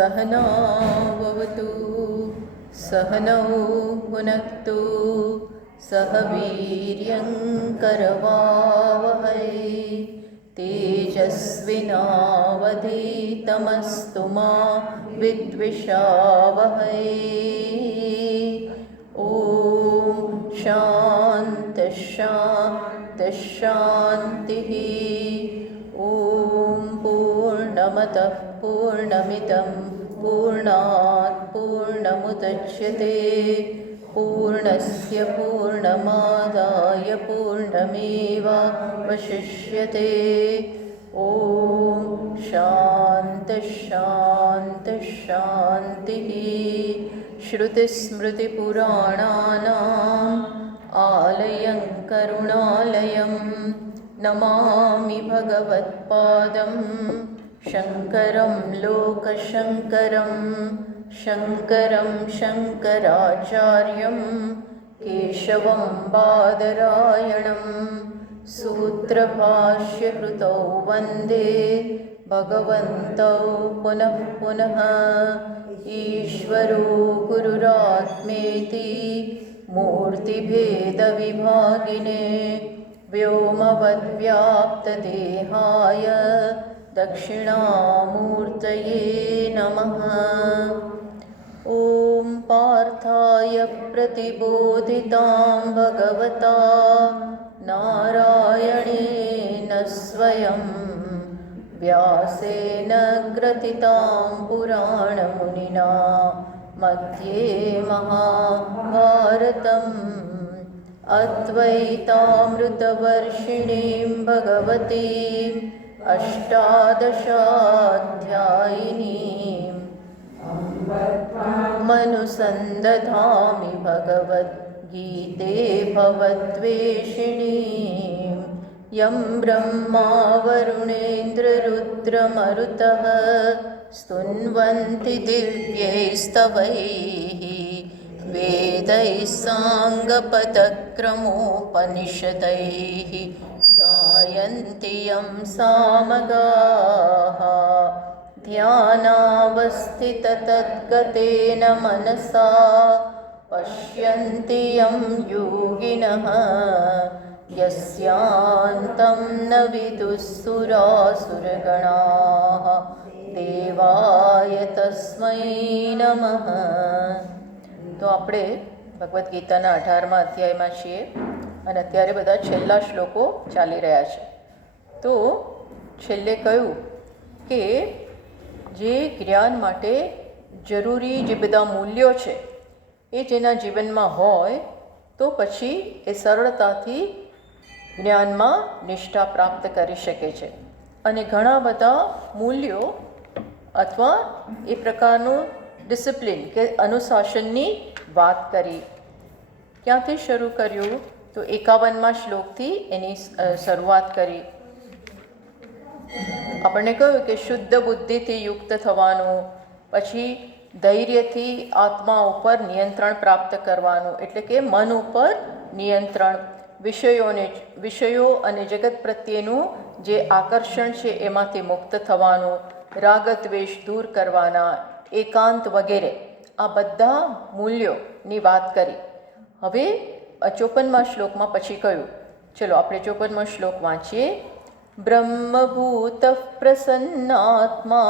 सहनावतु सहनौ भुनक्तु सह वीर्यङ्करवावहै तेजस्विनावधीतमस्तु मा विद्विषावहै। ॐ शान्तिः शान्तिः शान्तिः। ॐ पूर्णमतः पूर्णमिदं पूर्णात् पूर्णमुदच्यते पूर्णस्य पूर्णमादाय पूर्णमेवावशिष्यते। ॐ शान्तिः शान्तिः शान्तिः। श्रुतिस्मृतिपुराणानाम् आलयं करुणालयं नमामि भगवत्पादं शङ्करं लोकशङ्करं शङ्करं शङ्कराचार्यं केशवं बादरायणं सूत्रभाष्यकृतौ वन्दे भगवन्तौ पुनः पुनः। ईश्वरो गुरुरात्मेति मूर्तिभेदविभागिने व्योमवद्व्याप्तदेहाय दक्षिणामूर्तये नमः। ॐ पार्थाय प्रतिबोधितां भगवता नारायणेन स्वयं व्यासेन ग्रथितां पुराणमुनिना मध्ये महाभारतम् अद्वैतामृतवर्षिणीं भगवतीम् अष्टादशाध्यायिनीं मनुसन्दधामि भगवद्गीते भवद्वेषिणीं यं ब्रह्मा वरुणेन्द्ररुद्रमरुतः स्तुन्वन्ति दिव्यैस्तवैः वेदैः साङ्गपदक्रमोपनिषदैः गायन्ति यं सामगाः ध्यानावस्थिततद्गतेन मनसा पश्यन्ति यं योगिनः यस्यान्तं न विदुःसुरासुरगणाः देवाय तस्मै नमः। તો આપણે ભગવદ્ ગીતાના 18મા અધ્યાયમાં છીએ અને અત્યારે બધા છેલ્લા શ્લોકો ચાલી રહ્યા છે. તો છેલ્લે કહ્યું કે જે જ્ઞાન માટે જરૂરી જે બધા મૂલ્યો છે એ જેના જીવનમાં હોય તો પછી એ સરળતાથી જ્ઞાનમાં નિષ્ઠા પ્રાપ્ત કરી શકે છે. અને ઘણા બધા મૂલ્યો અથવા એ પ્રકારનું ડિસિપ્લિન કે અનુશાસનની વાત કરી. ક્યાંથી શરૂ કર્યું? તો 51મા શ્લોકથી એની શરૂઆત કરી. આપણને કહ્યું કે શુદ્ધ બુદ્ધિથી યુક્ત થવાનું, પછી ધૈર્યથી આત્મા ઉપર નિયંત્રણ પ્રાપ્ત કરવાનું, એટલે કે મન ઉપર નિયંત્રણ, વિષયો અને જગત પ્રત્યેનું જે આકર્ષણ છે એમાંથી મુક્ત થવાનું, રાગદ્વેષ દૂર કરવાના, એકાંત વગેરે આ બધા મૂલ્યોની વાત કરી. હવે 54મા શ્લોકમાં પછી કહ્યું, ચલો આપણે 54મો શ્લોક વાંચીએ. બ્રહ્મભૂત પ્રસન્નાત્મા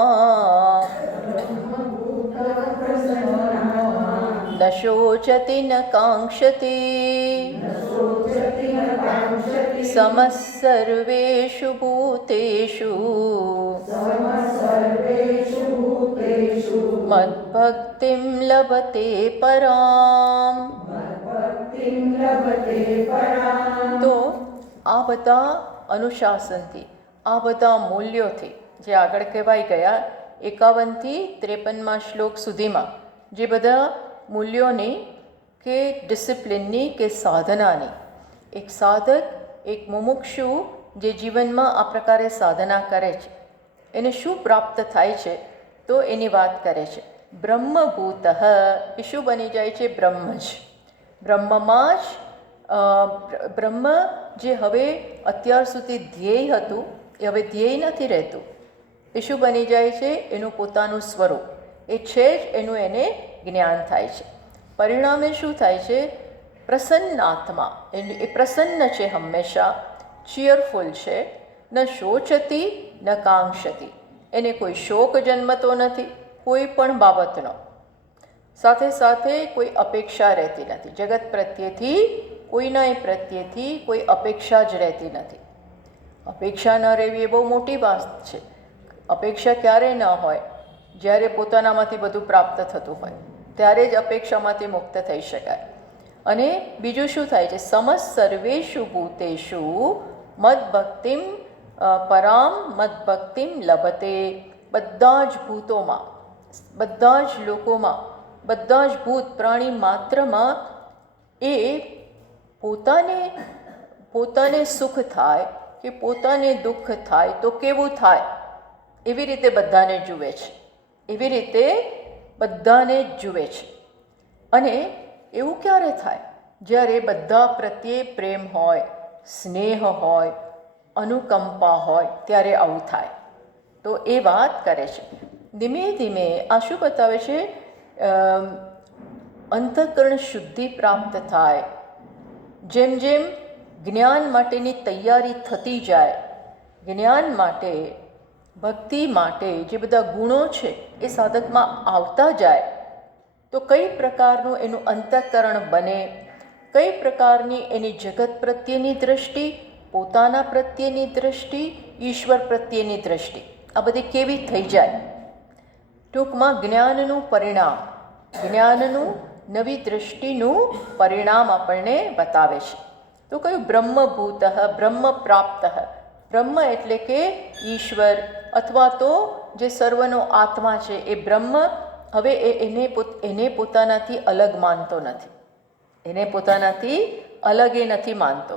ન શોચતિ ન કાંક્ષતિ સમઃ સર્વેષુ ભૂતેષુ મદ્ભક્તિં લભતે પરામ. તો આ બધા અનુશાસનથી, આ બધા મૂલ્યોથી જે આગળ કહેવાઈ ગયા 51થી 53મા શ્લોક સુધીમાં જે બધા મૂલ્યોની કે ડિસિપ્લિનની કે સાધનાની, એક સાધક એક મુમુક્ષુ જે જીવનમાં આ પ્રકારે સાધના કરે છે એને શું પ્રાપ્ત થાય છે તો એની વાત કરે છે. બ્રહ્મભૂત એ શું બની જાય છે? બ્રહ્મ જ. બ્રહ્મમાં જ બ્રહ્મ જે હવે અત્યાર સુધી ધ્યેય હતું એ હવે ધ્યેય નથી રહેતું. એ શું બની જાય છે? એનું પોતાનું સ્વરૂપ એ છે જ, એનું એને જ્ઞાન થાય છે. પરિણામે શું થાય છે? પ્રસન્નાત્મા, એ પ્રસન્ન છે હંમેશા, ચીયરફુલ છે. ન શોચતી ન કાંક્ષતી, એને કોઈ શોક જન્મતો નથી કોઈ પણ બાબતનો. સાથે સાથે કોઈ અપેક્ષા રહેતી નથી. જગત પ્રત્યેથી, કોઈના પ્રત્યેથી કોઈ અપેક્ષા જ રહેતી નથી. અપેક્ષા ન રહેવી એ બહુ મોટી વાત છે. અપેક્ષા ક્યારે ન હોય? જ્યારે પોતાનામાંથી બધું પ્રાપ્ત થતું હોય ત્યારે જ અપેક્ષામાંથી મુક્ત થઈ શકાય. અને બીજું શું થાય છે? સમસ્ત સર્વેષુ ભૂતેષુ મદભક્તિમ પરામ મદભક્તિમ લભતે. બધા જ ભૂતોમાં, બધા જ લોકોમાં, બધા જ ભૂત પ્રાણી માત્રમાં એ પોતાને સુખ થાય કે પોતાને દુઃખ થાય તો કેવું થાય એવી રીતે બધાને જુએ છે. એવી રીતે બધાને જ જુએ છે. અને એવું ક્યારે થાય? જ્યારે બધા પ્રત્યે પ્રેમ હોય, સ્નેહ હોય, અનુકંપા હોય, ત્યારે આવું થાય. તો એ વાત કરે છે. ધીમે ધીમે આ શું બતાવે છે? અંતઃકરણ શુદ્ધિ પ્રાપ્ત થાય. જેમ જેમ જ્ઞાન માટેની તૈયારી થતી જાય, જ્ઞાન માટે, ભક્તિ માટે જે બધા ગુણો છે એ સાધકમાં આવતા જાય, તો કઈ પ્રકારનું એનું અંતઃકરણ બને, કઈ પ્રકારની એની જગત પ્રત્યેની દૃષ્ટિ, પોતાના પ્રત્યેની દૃષ્ટિ, ઈશ્વર પ્રત્યેની દૃષ્ટિ, આ બધી કેવી થઈ જાય. ટૂંકમાં જ્ઞાનનું પરિણામ, જ્ઞાનનું નવી દૃષ્ટિનું પરિણામ આપણને બતાવે છે. તો કયું? બ્રહ્મભૂત, બ્રહ્મ પ્રાપ્ત. બ્રહ્મ એટલે કે ઈશ્વર અથવા તો જે સર્વનો આત્મા છે એ બ્રહ્મ હવે એને પોતાનાથી અલગ માનતો નથી. એને પોતાનાથી અલગ એ નથી માનતો.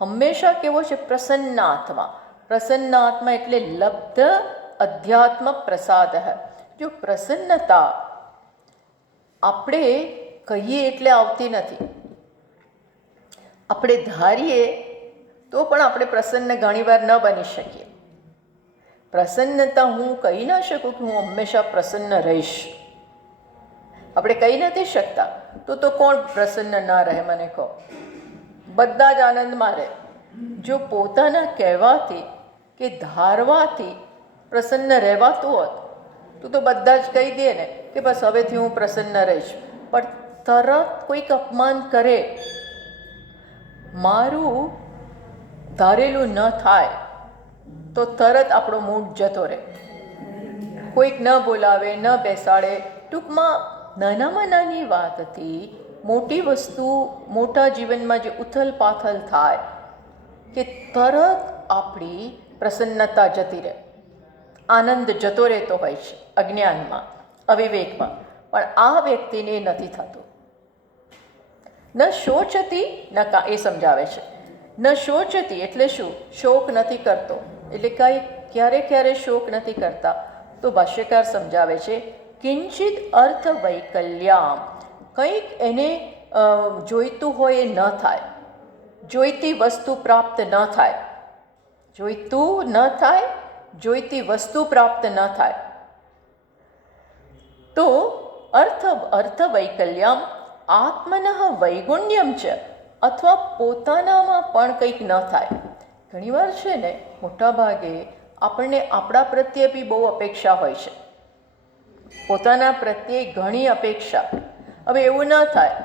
હંમેશા કેવો છે? પ્રસન્ન આત્મા. પ્રસન્ન આત્મા એટલે લબ્ધ અધ્યાત્મ પ્રસાદ. જો પ્રસન્નતા આપણે કહીએ એટલે આવતી નથી. આપણે ધારીએ તો પણ આપણે પ્રસન્ન ઘણીવાર ન બની શકીએ. પ્રસન્નતા હું કહી ના શકું કે હું હંમેશા પ્રસન્ન રહીશ. આપણે કહી નથી શકતા. તો કોણ પ્રસન્ન ના રહે? મને કહો. બધા જ આનંદમાં રહે. જો પોતાના કહેવાથી કે ધારવાથી પ્રસન્ન રહેવાતું હોત તો બધા જ કહી દે ને કે બસ હવેથી હું પ્રસન્ન રહીશ. પણ તરત કોઈક અપમાન કરે, મારું ધારેલું ન થાય તો તરત આપણો મૂડ જતો રહે. કોઈક ન બોલાવે, ન બેસાડે. ટૂંકમાં નાનામાં નાની વાતથી મોટી વસ્તુ, મોટા જીવનમાં જે ઉથલ પાથલ થાય કે તરત આપણી પ્રસન્નતા જતી રહે, આનંદ જતો રહેતો હોય છે અજ્ઞાનમાં, અવિવેકમાં. પણ આ વ્યક્તિને નથી થતું. ન શોચતી ન એ સમજાવે છે. ન શોચતી એટલે શું? શોક નથી કરતો. એટલે ક્યારે ક્યારે શોક નથી કરતા? તો ભાષ્યકાર સમજાવે છે, કિંચિત અર્થ વૈકલ્યામ, કંઈક એને જોઈતું હોય એ ન થાય, જોઈતી વસ્તુ પ્રાપ્ત ન થાય, જોઈતું ન થાય, જોઈતી વસ્તુ પ્રાપ્ત ન થાય. તો અર્થ વૈકલ્યમ આત્મન વૈગુણ્યમ છે, અથવા પોતાનામાં પણ કંઈક ન થાય. ઘણીવાર છે ને, મોટા ભાગે આપણને આપણા પ્રત્યે બી બહુ અપેક્ષા હોય છે, પોતાના પ્રત્યે ઘણી અપેક્ષા. હવે એવું ન થાય,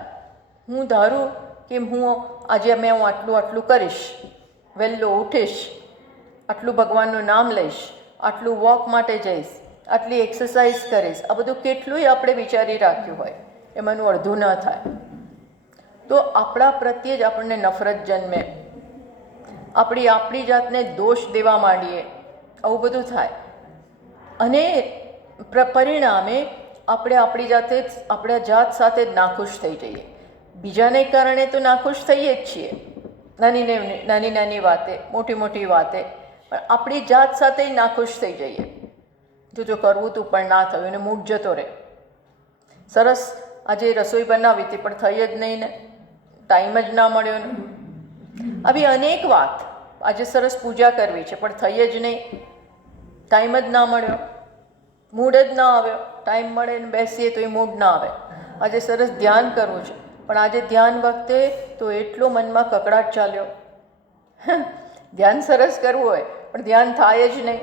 હું ધારું કે હું આટલું કરીશ, વહેલો ઉઠીશ, આટલું ભગવાનનું નામ લઈશ, આટલું વોક માટે જઈશ, આટલી એક્સરસાઇઝ કરીશ, આ બધું કેટલુંય આપણે વિચારી રાખ્યું હોય, એમાંનું અડધું ન થાય તો આપણા પ્રત્યે જ આપણને નફરત જન્મે, આપણી જાતને દોષ દેવા માંડીએ, આવું બધું થાય. અને પરિણામે આપણે આપણા જાત સાથે જ નાખુશ થઈ જઈએ. બીજાને કારણે તો નાખુશ થઈએ જ છીએ, નાની નાની વાતે, મોટી મોટી વાતે, પણ આપણી જાત સાથે નાખુશ થઈ જઈએ. તું જો કરવું તું પણ ના થયું એને મૂડ જતો રહે. સરસ આજે રસોઈ બનાવી હતી પણ થઈ જ નહીં ને, ટાઈમ જ ના મળ્યો ને. આવી અનેક વાત, આજે સરસ પૂજા કરવી છે પણ થઈ જ નહીં, ટાઈમ જ ના મળ્યો, મૂડ જ ના આવ્યો. ટાઈમ મળે ને બેસીએ તો એ મૂડ ના આવે. આજે સરસ ધ્યાન કરવું છે પણ આજે ધ્યાન વખતે તો એટલો મનમાં કકડાટ ચાલ્યો. ધ્યાન સરસ કરવું હોય પણ ધ્યાન થાય જ નહીં.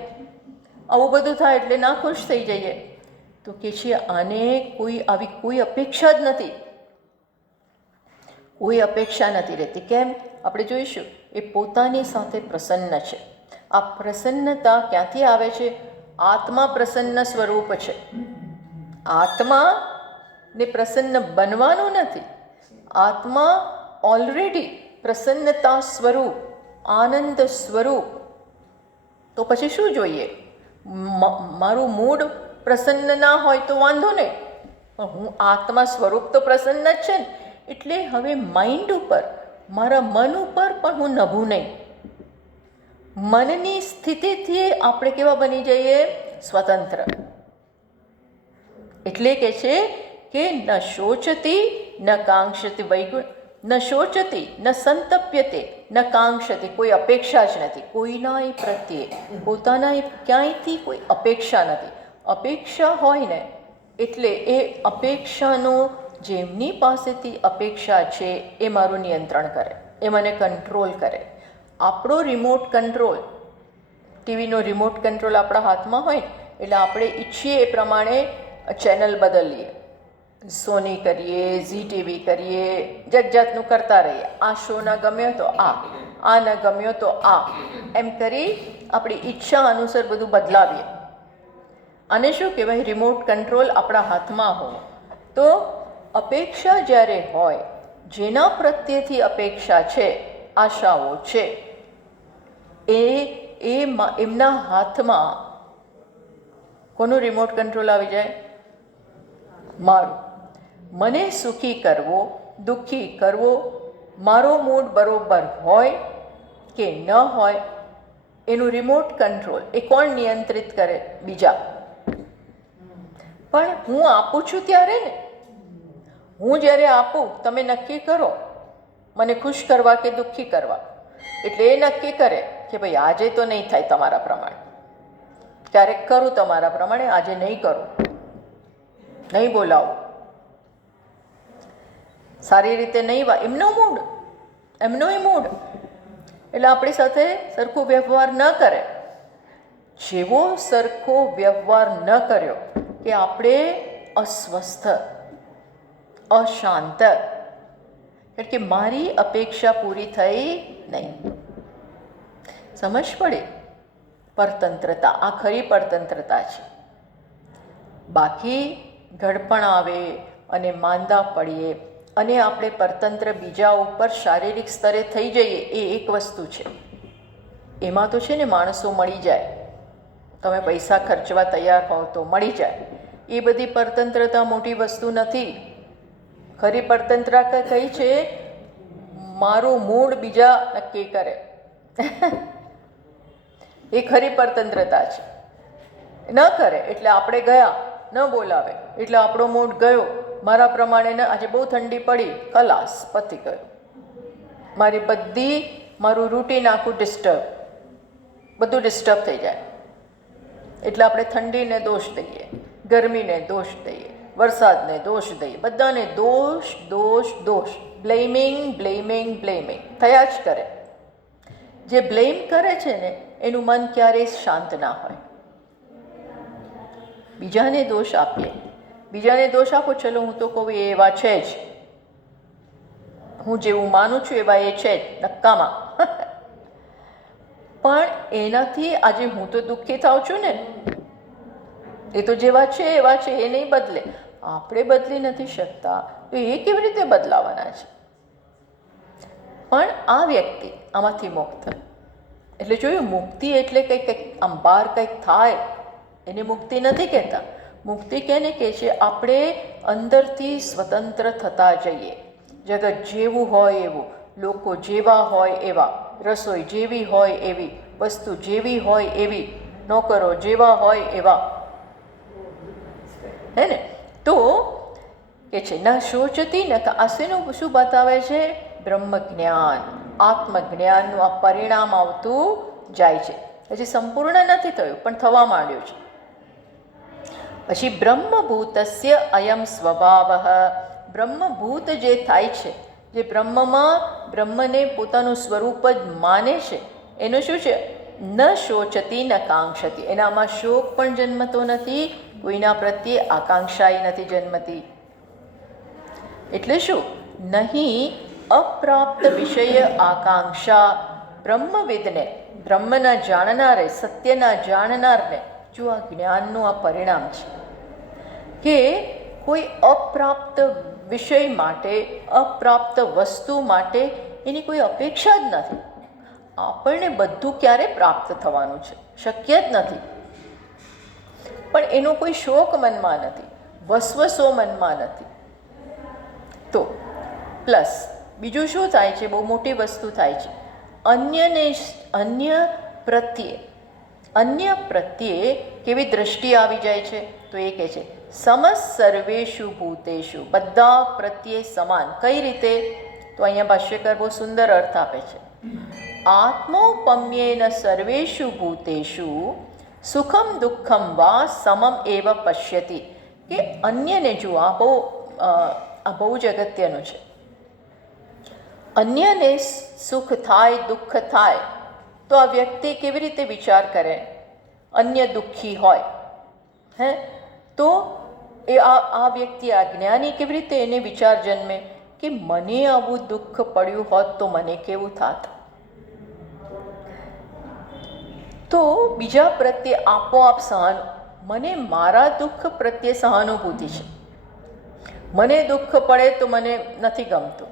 આવું બધું થાય એટલે ના ખુશ થઈ જઈએ. તો કે છે આને કોઈ અપેક્ષા જ નથી, કોઈ અપેક્ષા નથી રહેતી. કેમ? આપણે જોઈશું. એ પોતાની સાથે પ્રસન્ન છે. આ પ્રસન્નતા ક્યાંથી આવે છે? આત્મા પ્રસન્ન સ્વરૂપ છે. આત્મા ને પ્રસન્ન બનવાનું નથી. આત્મા ઓલરેડી પ્રસન્નતા સ્વરૂપ, આનંદ સ્વરૂપ. તો પછી શું જોઈએ? મારું મૂડ પ્રસન્ન ના હોય તો વાંધો નહીં, પણ હું આત્મા સ્વરૂપ તો પ્રસન્ન જ છે ને. એટલે હવે માઇન્ડ ઉપર, મારા મન ઉપર પણ હું નભું નહીં. મનની સ્થિતિથી આપણે કેવા બની જઈએ? સ્વતંત્ર. એટલે કે છે કે ન શોચતી ન કાંક્ષતી વૈગુણ, ન શોચતી ન સંતપ્યતે ન કાંક્ષતી. કોઈ અપેક્ષા જ નથી કોઈના પ્રત્યે, પોતાના ક્યાંયથી કોઈ અપેક્ષા નથી. અપેક્ષા હોય ને એટલે એ અપેક્ષાનો, જેમની પાસેથી અપેક્ષા છે એ મારું નિયંત્રણ કરે, એ મને કંટ્રોલ કરે. આપણો રિમોટ કંટ્રોલ, ટીવીનો રિમોટ કંટ્રોલ આપણા હાથમાં હોય એટલે આપણે ઈચ્છીએ એ પ્રમાણે ચેનલ બદલીએ, સોની કરીએ, ઝી ટીવી કરીએ, જાતનું કરતા રહીએ. આ શો ના ગમ્યો તો આ ન ગમ્યો તો આ, એમ કરી આપણી ઈચ્છા અનુસાર બધું બદલાવીએ. આને શું કહેવાય? રિમોટ કંટ્રોલ આપણા હાથમાં હોય. તો અપેક્ષા જ્યારે હોય, જેના પ્રત્યેથી અપેક્ષા છે, આશાઓ છે, એમના હાથમાં કોનું રિમોટ કંટ્રોલ આવી જાય? મારું. મને સુખી કરવો, દુઃખી કરવો, મારો મૂડ બરોબર હોય કે ન હોય, એનું રિમોટ કંટ્રોલ એ કોણ નિયંત્રિત કરે? બીજા. પણ હું આપું છું ત્યારે ને, હું જ્યારે આપું, તમે નક્કી કરો મને ખુશ કરવા કે દુઃખી કરવા. એટલે એ નક્કી કરે કે ભાઈ આજે તો નહીં થાય તમારા પ્રમાણે, ક્યારેક કરું તમારા પ્રમાણે, આજે નહીં કરું, નહીં બોલાવું, સારી રીતે નહીં એમનો મૂડ, એમનોય મૂડ. એટલે આપણી સાથે સરખો વ્યવહાર ન કરે. જેવો સરખો વ્યવહાર ન કર્યો કે આપણે અસ્વસ્થ, અશાંત, કારણ કે મારી અપેક્ષા પૂરી થઈ નહીં. સમજ પડે? પરતંત્રતા, આ ખરી પરતંત્રતા છે. બાકી ઘડપણ આવે અને માંદા પડીએ અને આપણે પરતંત્ર બીજા ઉપર શારીરિક સ્તરે થઈ જઈએ, એ એક વસ્તુ છે. એમાં તો છે ને માણસો મળી જાય, તમે પૈસા ખર્ચવા તૈયાર હોવ તો મળી જાય. એ બધી પરતંત્રતા મોટી વસ્તુ નથી. ખરી પરતંત્રતા કઈ છે? મારું મૂડ બીજા નક્કી કરે. એ ખરી પરતંત્રતા છે. ન કરે એટલે આપણે ગયા, ન બોલાવે એટલે આપણો મૂડ ગયો, મારા પ્રમાણે આજે બહુ ઠંડી પડી, ખલાસ, પતી ગયો. મારું રૂટીન આખું ડિસ્ટર્બ, બધું ડિસ્ટર્બ થઈ જાય. એટલે આપણે ઠંડીને દોષ દઈએ, ગરમીને દોષ દઈએ, વરસાદને દોષ દઈએ, બધાને દોષ દોષ દોષ, બ્લેમિંગ બ્લેમિંગ બ્લેમિંગ થયા જ કરે. જે બ્લેમ કરે છે ને એનું મન ક્યારેય શાંત ના હોય. બીજાને દોષ આપીએ, બીજાને દોષ આપો, ચલો હું તો કહું એ એવા છે જ, હું જેવું માનું છું એવા એ છે જ, નક્કામાં. પણ એનાથી આજે હું તો દુઃખી થાઉં છું ને, એ તો જેવા છે એવા છે, એ નહીં બદલે. આપણે બદલી નથી શકતા તો એ કેવી રીતે બદલાવાના છે? પણ આ વ્યક્તિ આમાંથી મુક્ત. એટલે જોયું, મુક્તિ એટલે કંઈક આમ બહાર કંઈક થાય એને મુક્તિ નથી કહેતા. મુક્તિ કેને કહે છે? આપણે અંદરથી સ્વતંત્ર થતા જઈએ. જગત જેવું હોય એવું, લોકો જેવા હોય એવા, રસોઈ જેવી હોય એવી, વસ્તુ જેવી હોય એવી, નોકરો જેવા હોય એવા, હે ને? તો કે છે ન શોચતી ન આશેનું શું બતાવે છે? બ્રહ્મ જ્ઞાન, આત્મજ્ઞાનનું આ પરિણામ આવતું જાય છે. હજી સંપૂર્ણ નથી થયું પણ થવા માંડ્યું છે. પછી બ્રહ્મભૂતસ્ય અયમ સ્વભાવ, બ્રહ્મભૂત જે થાય છે, જે બ્રહ્મમાં બ્રહ્મને પોતાનું સ્વરૂપ જ માને છે, એનું શું છે? ન શોચતી ન કાંક્ષતી, એનામાં શોક પણ જન્મતો નથી, કોઈના પ્રત્યે આકાંક્ષાએ નથી જન્મતી. એટલે શું? નહીં અપ્રાપ્ત વિષય આકાંક્ષા. બ્રહ્મવિદને, બ્રહ્મના જાણનારે, સત્યના જાણનારને જો આ જ્ઞાનનું આ પરિણામ છે કે કોઈ અપ્રાપ્ત વિષય માટે, અપ્રાપ્ત વસ્તુ માટે એની કોઈ અપેક્ષા જ નથી. આપણને બધું ક્યારે પ્રાપ્ત થવાનું છે? શક્ય જ નથી. પણ એનો કોઈ શોક મનમાં નથી, વસવસો મનમાં નથી. તો પ્લસ બીજું શું થાય છે? બહુ મોટી વસ્તુ થાય છે. અન્ય પ્રત્યે કેવી દ્રષ્ટિ આવી જાય છે? તો એ કહે છે સમસ સર્વેષુ ભૂતેષુ, બધા પ્રત્યે સમાન. કઈ રીતે? તો અહીંયા ભાષ્યકાર બહુ સુંદર અર્થ આપે છે. આત્મૌપમ્યેન સર્વેષુ ભૂતેષુ સુખમ દુઃખમ વા સમમ એવ પશ્યતિ. કે અન્યને જુઓ, આ બહુ જ અગત્યનું છે. અન્યને સુખ થાય, દુઃખ થાય તો આ વ્યક્તિ કેવી રીતે વિચાર કરે? અન્ય દુઃખી હોય હે તો એ આ વ્યક્તિ, આ જ્ઞાની કેવી રીતે એને વિચાર જન્મે કે મને આવું દુઃખ પડ્યું હોત તો મને કેવું થાત? તો બીજા પ્રત્યે આપોઆપ મને મારા દુઃખ પ્રત્યે સહાનુભૂતિ છે. મને દુઃખ પડે તો મને નથી ગમતું,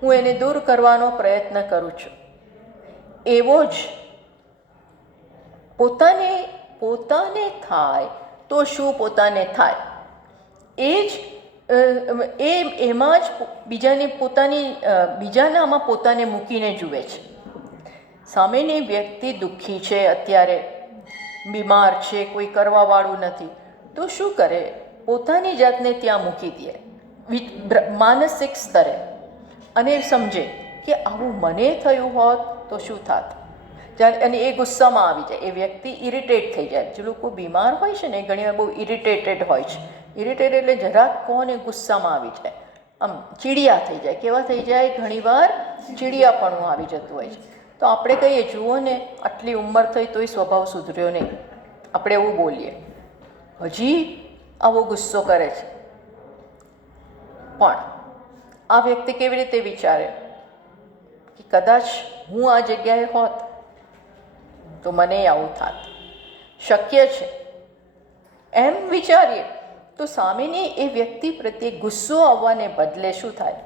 હું એને દૂર કરવાનો પ્રયત્ન કરું છું. એવો જ પોતાને થાય તો શું પોતાને થાય? એમાં જ બીજાનામાં પોતાને મૂકીને જુએ છે. સામેની વ્યક્તિ દુઃખી છે, અત્યારે બીમાર છે, કોઈ કરવાવાળું નથી, તો શું કરે? પોતાની જાતને ત્યાં મૂકી દે માનસિક સ્તરે, અને સમજે કે આવું મને થયું હોત તો શું થાત? અને એ ગુસ્સામાં આવી જાય, એ વ્યક્તિ ઇરિટેટ થઈ જાય. જે લોકો બીમાર હોય છે ને, ઘણી વાર બહુ ઇરિટેટેડ હોય છે. ઇરિટેટ એટલે જરાક કોને ગુસ્સામાં આવી જાય, આમ ચીડિયા થઈ જાય. કેવા થઈ જાય? ઘણીવાર ચીડિયાપણું આવી જતું હોય છે. તો આપણે કહીએ, જુઓ ને, આટલી ઉંમર થઈ તોય સ્વભાવ સુધર્યો નહીં. આપણે એવું બોલીએ, હજી આવો ગુસ્સો કરે છે. પણ આ વ્યક્તિ કેવી રીતે વિચારે કે કદાચ હું આ જગ્યાએ હોત તો મને આવું થાત, શક્ય છે, એમ વિચારીએ તો સામેની એ વ્યક્તિ પ્રત્યે ગુસ્સો આવવાને બદલે શું થાય?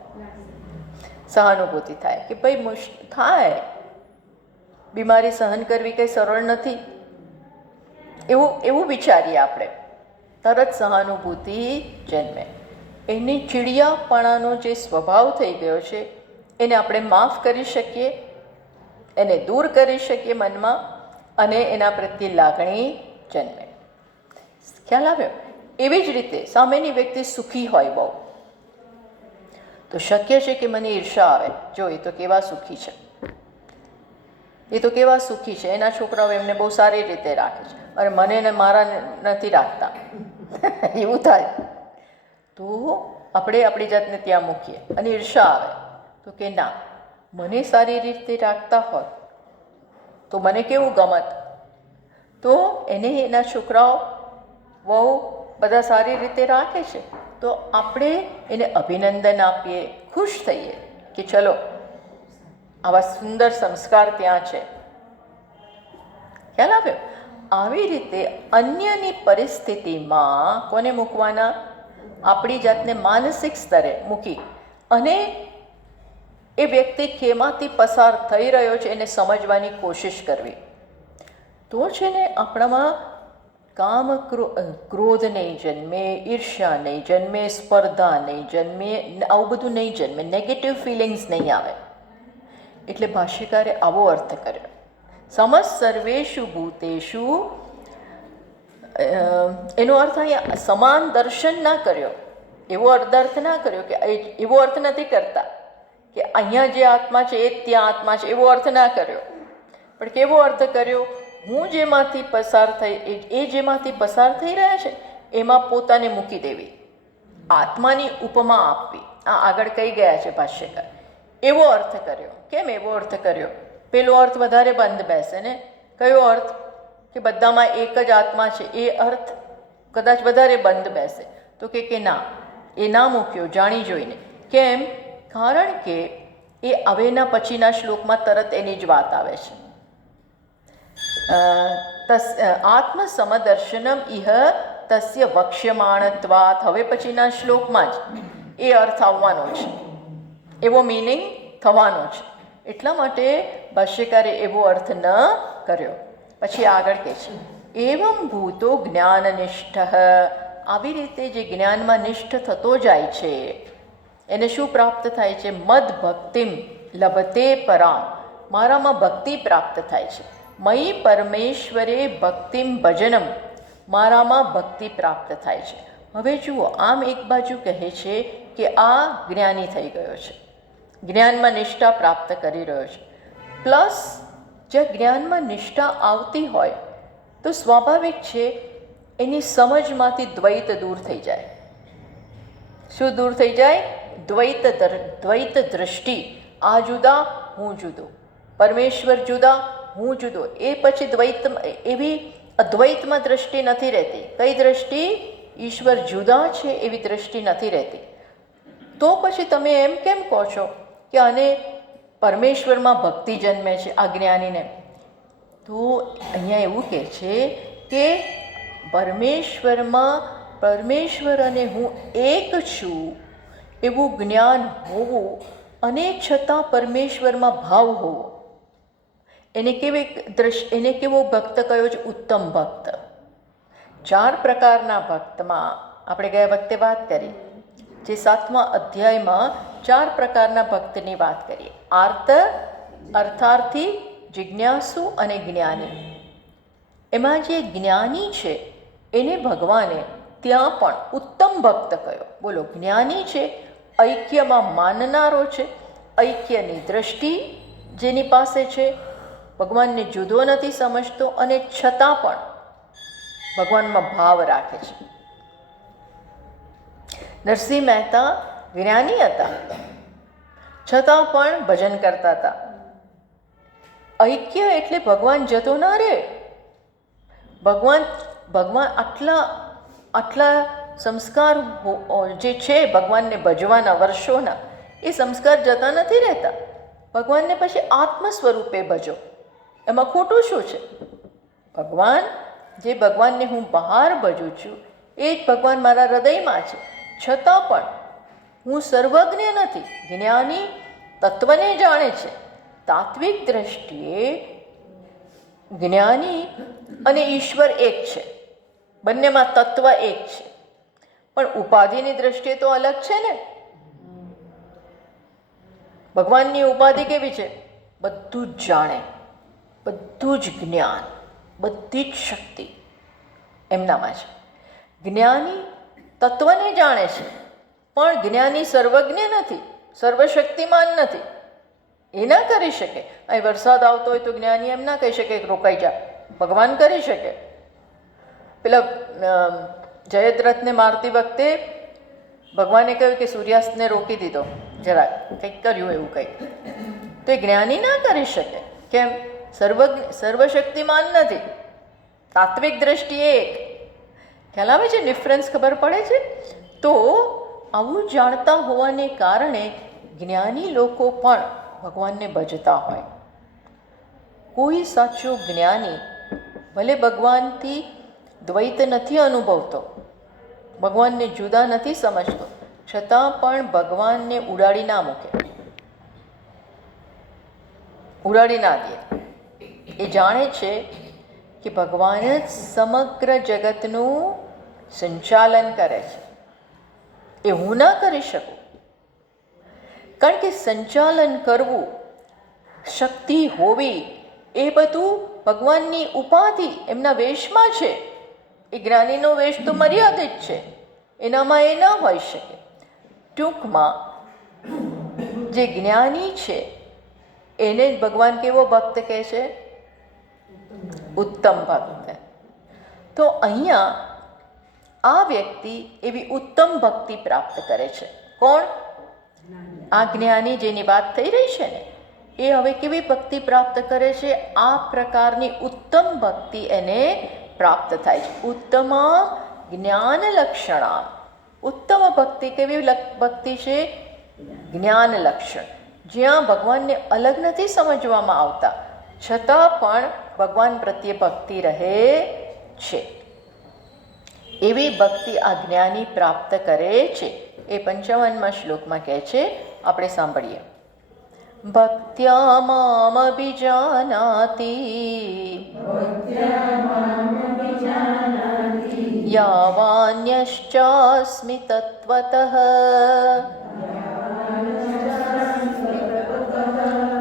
સહાનુભૂતિ થાય કે ભાઈ થાય, બીમારી સહન કરવી કંઈ સરળ નથી, એવું વિચારીએ આપણે. તરત સહાનુભૂતિ જન્મે. એની ચીડિયાપણાનો જે સ્વભાવ થઈ ગયો છે એને આપણે માફ કરી શકીએ, એને દૂર કરી શકીએ મનમાં, અને એના પ્રત્યે લાગણી જન્મે. ખ્યાલ આવ્યો? એવી જ રીતે સામેની વ્યક્તિ સુખી હોય બહુ, તો શક્ય છે કે મને ઈર્ષા આવે. જો એ તો કેવા સુખી છે, એ તો કેવા સુખી છે, એના છોકરાઓ એમને બહુ સારી રીતે રાખે છે, અને મને ને મારા નથી રાખતા. એવું થાય તો આપણે આપણી જાતને ત્યાં મૂકીએ, અને ઈર્ષા આવે તો કે ના, મને સારી રીતે રાખતા હોત તો મને કેવું ગમત. તો એને એના છોકરાઓ બહુ બધા સારી રીતે રાખે છે, તો આપણે એને અભિનંદન આપીએ, ખુશ થઈએ કે ચલો, આવા સુંદર સંસ્કાર ત્યાં છે. ખ્યાલ આવ્યો? આવી રીતે અન્યની પરિસ્થિતિમાં કોને મૂકવાના? આપણી જાતને માનસિક સ્તરે મૂકી, અને એ વ્યક્તિ કેમાંથી પસાર થઈ રહ્યો છે એને સમજવાની કોશિશ કરવી. તો છે ને આપણામાં કામ ક્રોધ નહીં જન્મે, ઈર્ષ્યા નહીં જન્મે, સ્પર્ધા નહીં જન્મે, આવું બધું નહીં જન્મે, નેગેટિવ ફિલિંગ્સ નહીં આવે. એટલે ભાષ્યકારે આવો અર્થ કર્યો, સમસ્ત સર્વેષુ ભૂતેષુ એનો અર્થ અહીંયા સમાન દર્શન ના કર્યો, એવો અર્થ ના કર્યો કે એવો અર્થ નથી કરતા કે અહીંયા જે આત્મા છે એ જ ત્યાં આત્મા છે, એવો અર્થ ના કર્યો. પણ કેવો અર્થ કર્યો? હું જેમાંથી પસાર થઈ એ જેમાંથી પસાર થઈ રહ્યા છે એમાં પોતાને મૂકી દેવી, આત્માની ઉપમા આપવી. આ આગળ કહી ગયા છે ભાષ્યકાર. એવો અર્થ કર્યો. કેમ એવો અર્થ કર્યો? પેલો અર્થ વધારે બંધ બેસે ને. કયો અર્થ? કે બધામાં એક જ આત્મા છે, એ અર્થ કદાચ વધારે બંધ બેસે. તો કે ના, એ ના મૂક્યો જાણી જોઈને. કેમ? કારણ કે એ હવેના પછીના શ્લોકમાં તરત એની જ વાત આવે છે. આત્મ સમદર્શનમ ઇહ તસ્ય વક્ષ્યમાણત્વાત. હવે પછીના શ્લોકમાં જ એ અર્થ આવવાનો છે, એવો મિનિંગ થવાનો છે. એટલા માટે ભાષ્યકારે એવો અર્થ ન કર્યો. પછી આગળ કહે છે એવમ ભૂતો જ્ઞાનનિષ્ઠ. આવી રીતે જે જ્ઞાનમાં નિષ્ઠ થતો જાય છે એને શું પ્રાપ્ત થાય છે? મદ ભક્તિમ લભતે પરામ. મારામાં ભક્તિ પ્રાપ્ત થાય છે. મયી પરમેશ્વરે ભક્તિમ ભજનમ. મારામાં ભક્તિ પ્રાપ્ત થાય છે. હવે જુઓ, આમ એક બાજુ કહે છે કે આ જ્ઞાની થઈ ગયો છે, જ્ઞાનમાં નિષ્ઠા પ્રાપ્ત કરી રહ્યો છે. પ્લસ જે જ્ઞાનમાં નિષ્ઠા આવતી હોય તો સ્વાભાવિક છે એની સમજમાંથી દ્વૈત દૂર થઈ જાય. શું દૂર થઈ જાય? દ્વૈત દૃષ્ટિ. આ જુદા, હું જુદો, પરમેશ્વર જુદા, હું જુદો. એ પછી દ્વૈત, એવી અદ્વૈતમાં દૃષ્ટિ નથી રહેતી. કઈ દૃષ્ટિ? ઈશ્વર જુદા છે એવી દૃષ્ટિ નથી રહેતી. તો પછી તમે એમ કેમ કહો છો કે આને પરમેશ્વરમાં ભક્તિ જન્મે છે આ જ્ઞાનીને? તો અહીંયા એવું કહે છે કે પરમેશ્વર અને હું એક છું એવું જ્ઞાન હોવું, અને છતાં પરમેશ્વરમાં ભાવ હોવો. એને કેવો ભક્ત કયો છે? ઉત્તમ ભક્ત. 4 પ્રકારના ભક્તમાં આપણે ગયા વખતે વાત કરી, જે 7મા અધ્યાયમાં 4 પ્રકારના ભક્તની વાત કરીએ. આર્ત, અર્થાર્થી, જિજ્ઞાસુ અને જ્ઞાની. એમાં જે જ્ઞાની છે એને ભગવાને ત્યાં પણ ઉત્તમ ભક્ત કયો. બોલો, જ્ઞાની છે, ઐક્યમાં માનનારો છે, ઐક્યની દ્રષ્ટિ જેની પાસે છે, ભગવાનને જુદો નથી સમજતો અને છતાં પણ ભગવાનમાં ભાવ રાખે છે. નરસિંહ મહેતા જ્ઞાની હતા, છતાં પણ ભજન કરતા હતા. ઐક્ય એટલે ભગવાન જતો ના રહે. ભગવાન આટલા સંસ્કાર જે છે ભગવાનને ભજવાના વર્ષોના, એ સંસ્કાર જતા નથી રહેતા. ભગવાનને પછી આત્મ સ્વરૂપે ભજો. એમાં ખોટું શું છે? ભગવાનને હું બહાર ભજું છું એ જ ભગવાન મારા હૃદયમાં છે. છતાં પણ હું સર્વજ્ઞ નથી. જ્ઞાની તત્વને જાણે છે. તાત્વિક દ્રષ્ટિએ જ્ઞાની અને ઈશ્વર એક છે, બંનેમાં તત્વ એક છે. પણ ઉપાધિની દ્રષ્ટિએ તો અલગ છે ને. ભગવાનની ઉપાધિ કેવી છે? બધું જ જાણે, બધું જ જ્ઞાન, બધી જ શક્તિ એમનામાં છે. જ્ઞાની તત્વને જાણે છે, પણ જ્ઞાની સર્વજ્ઞ નથી, સર્વશક્તિમાન નથી. એ ના કરી શકે. અહીં વરસાદ આવતો હોય તો જ્ઞાની એમ ના કહી શકે રોકાઈ જા. ભગવાન કરી શકે. પેલા જયદ્રથને મારતી વખતે ભગવાને કહ્યું કે સૂર્યાસ્તને રોકી દીધો, જરાક કંઈક કર્યું એવું કંઈક. તો એ જ્ઞાની ના કરી શકે. કેમ? સર્વશક્તિમાન નથી. તાત્વિક દ્રષ્ટિએ એક. ખ્યાલ આવે છે? ડિફરન્સ ખબર પડે છે? તો આવું જાણતા હોવાને કારણે જ્ઞાની લોકો પણ ભગવાનને ભજતા હોય. કોઈ સાચો જ્ઞાની ભલે ભગવાનથી દ્વૈત નથી અનુભવતો, ભગવાનને જુદા નથી સમજતો, છતાં પણ ભગવાનને ઉડાડી ના મૂકે, ઉડાડી ના દે. એ જાણે છે કે ભગવાન જ સમગ્ર જગતનું સંચાલન કરે છે. એ હું ના કરી શકું. કારણ કે સંચાલન કરવું, શક્તિ હોવી, એ બધું ભગવાનની ઉપાધિ એમના વેશમાં છે. એ જ્ઞાનીનો વેશ તો મર્યાદિત છે, એનામાં એ ન હોઈ શકે. ટૂંકમાં જે જ્ઞાની છે એને જ ભગવાન કેવો ભક્ત કહે છે? ઉત્તમ ભક્ત. તો અહીંયા આ વ્યક્તિ એવી ઉત્તમ ભક્તિ પ્રાપ્ત કરે છે. કોણ? આ જ્ઞાની જેની વાત થઈ રહી છે ને, એ હવે કેવી ભક્તિ પ્રાપ્ત કરે છે? આ પ્રકારની ઉત્તમ ભક્તિ એને પ્રાપ્ત થાય છે. ઉત્તમ જ્ઞાન લક્ષણા. ઉત્તમ ભક્તિ કેવી ભક્તિ છે? જ્ઞાન લક્ષણ. જ્યાં ભગવાનને અલગ નથી સમજવામાં આવતા, છતાં પણ ભગવાન પ્રત્યે ભક્તિ રહે છે. એવી ભક્તિ આ જ્ઞાની પ્રાપ્ત કરે છે. એ 55મા શ્લોકમાં કહે છે, આપણે સાંભળીએ. ભક્ત્યા મામ અભિજાનાતિ યાવાન્યશ્ચાસ્મિ તત્વતઃ.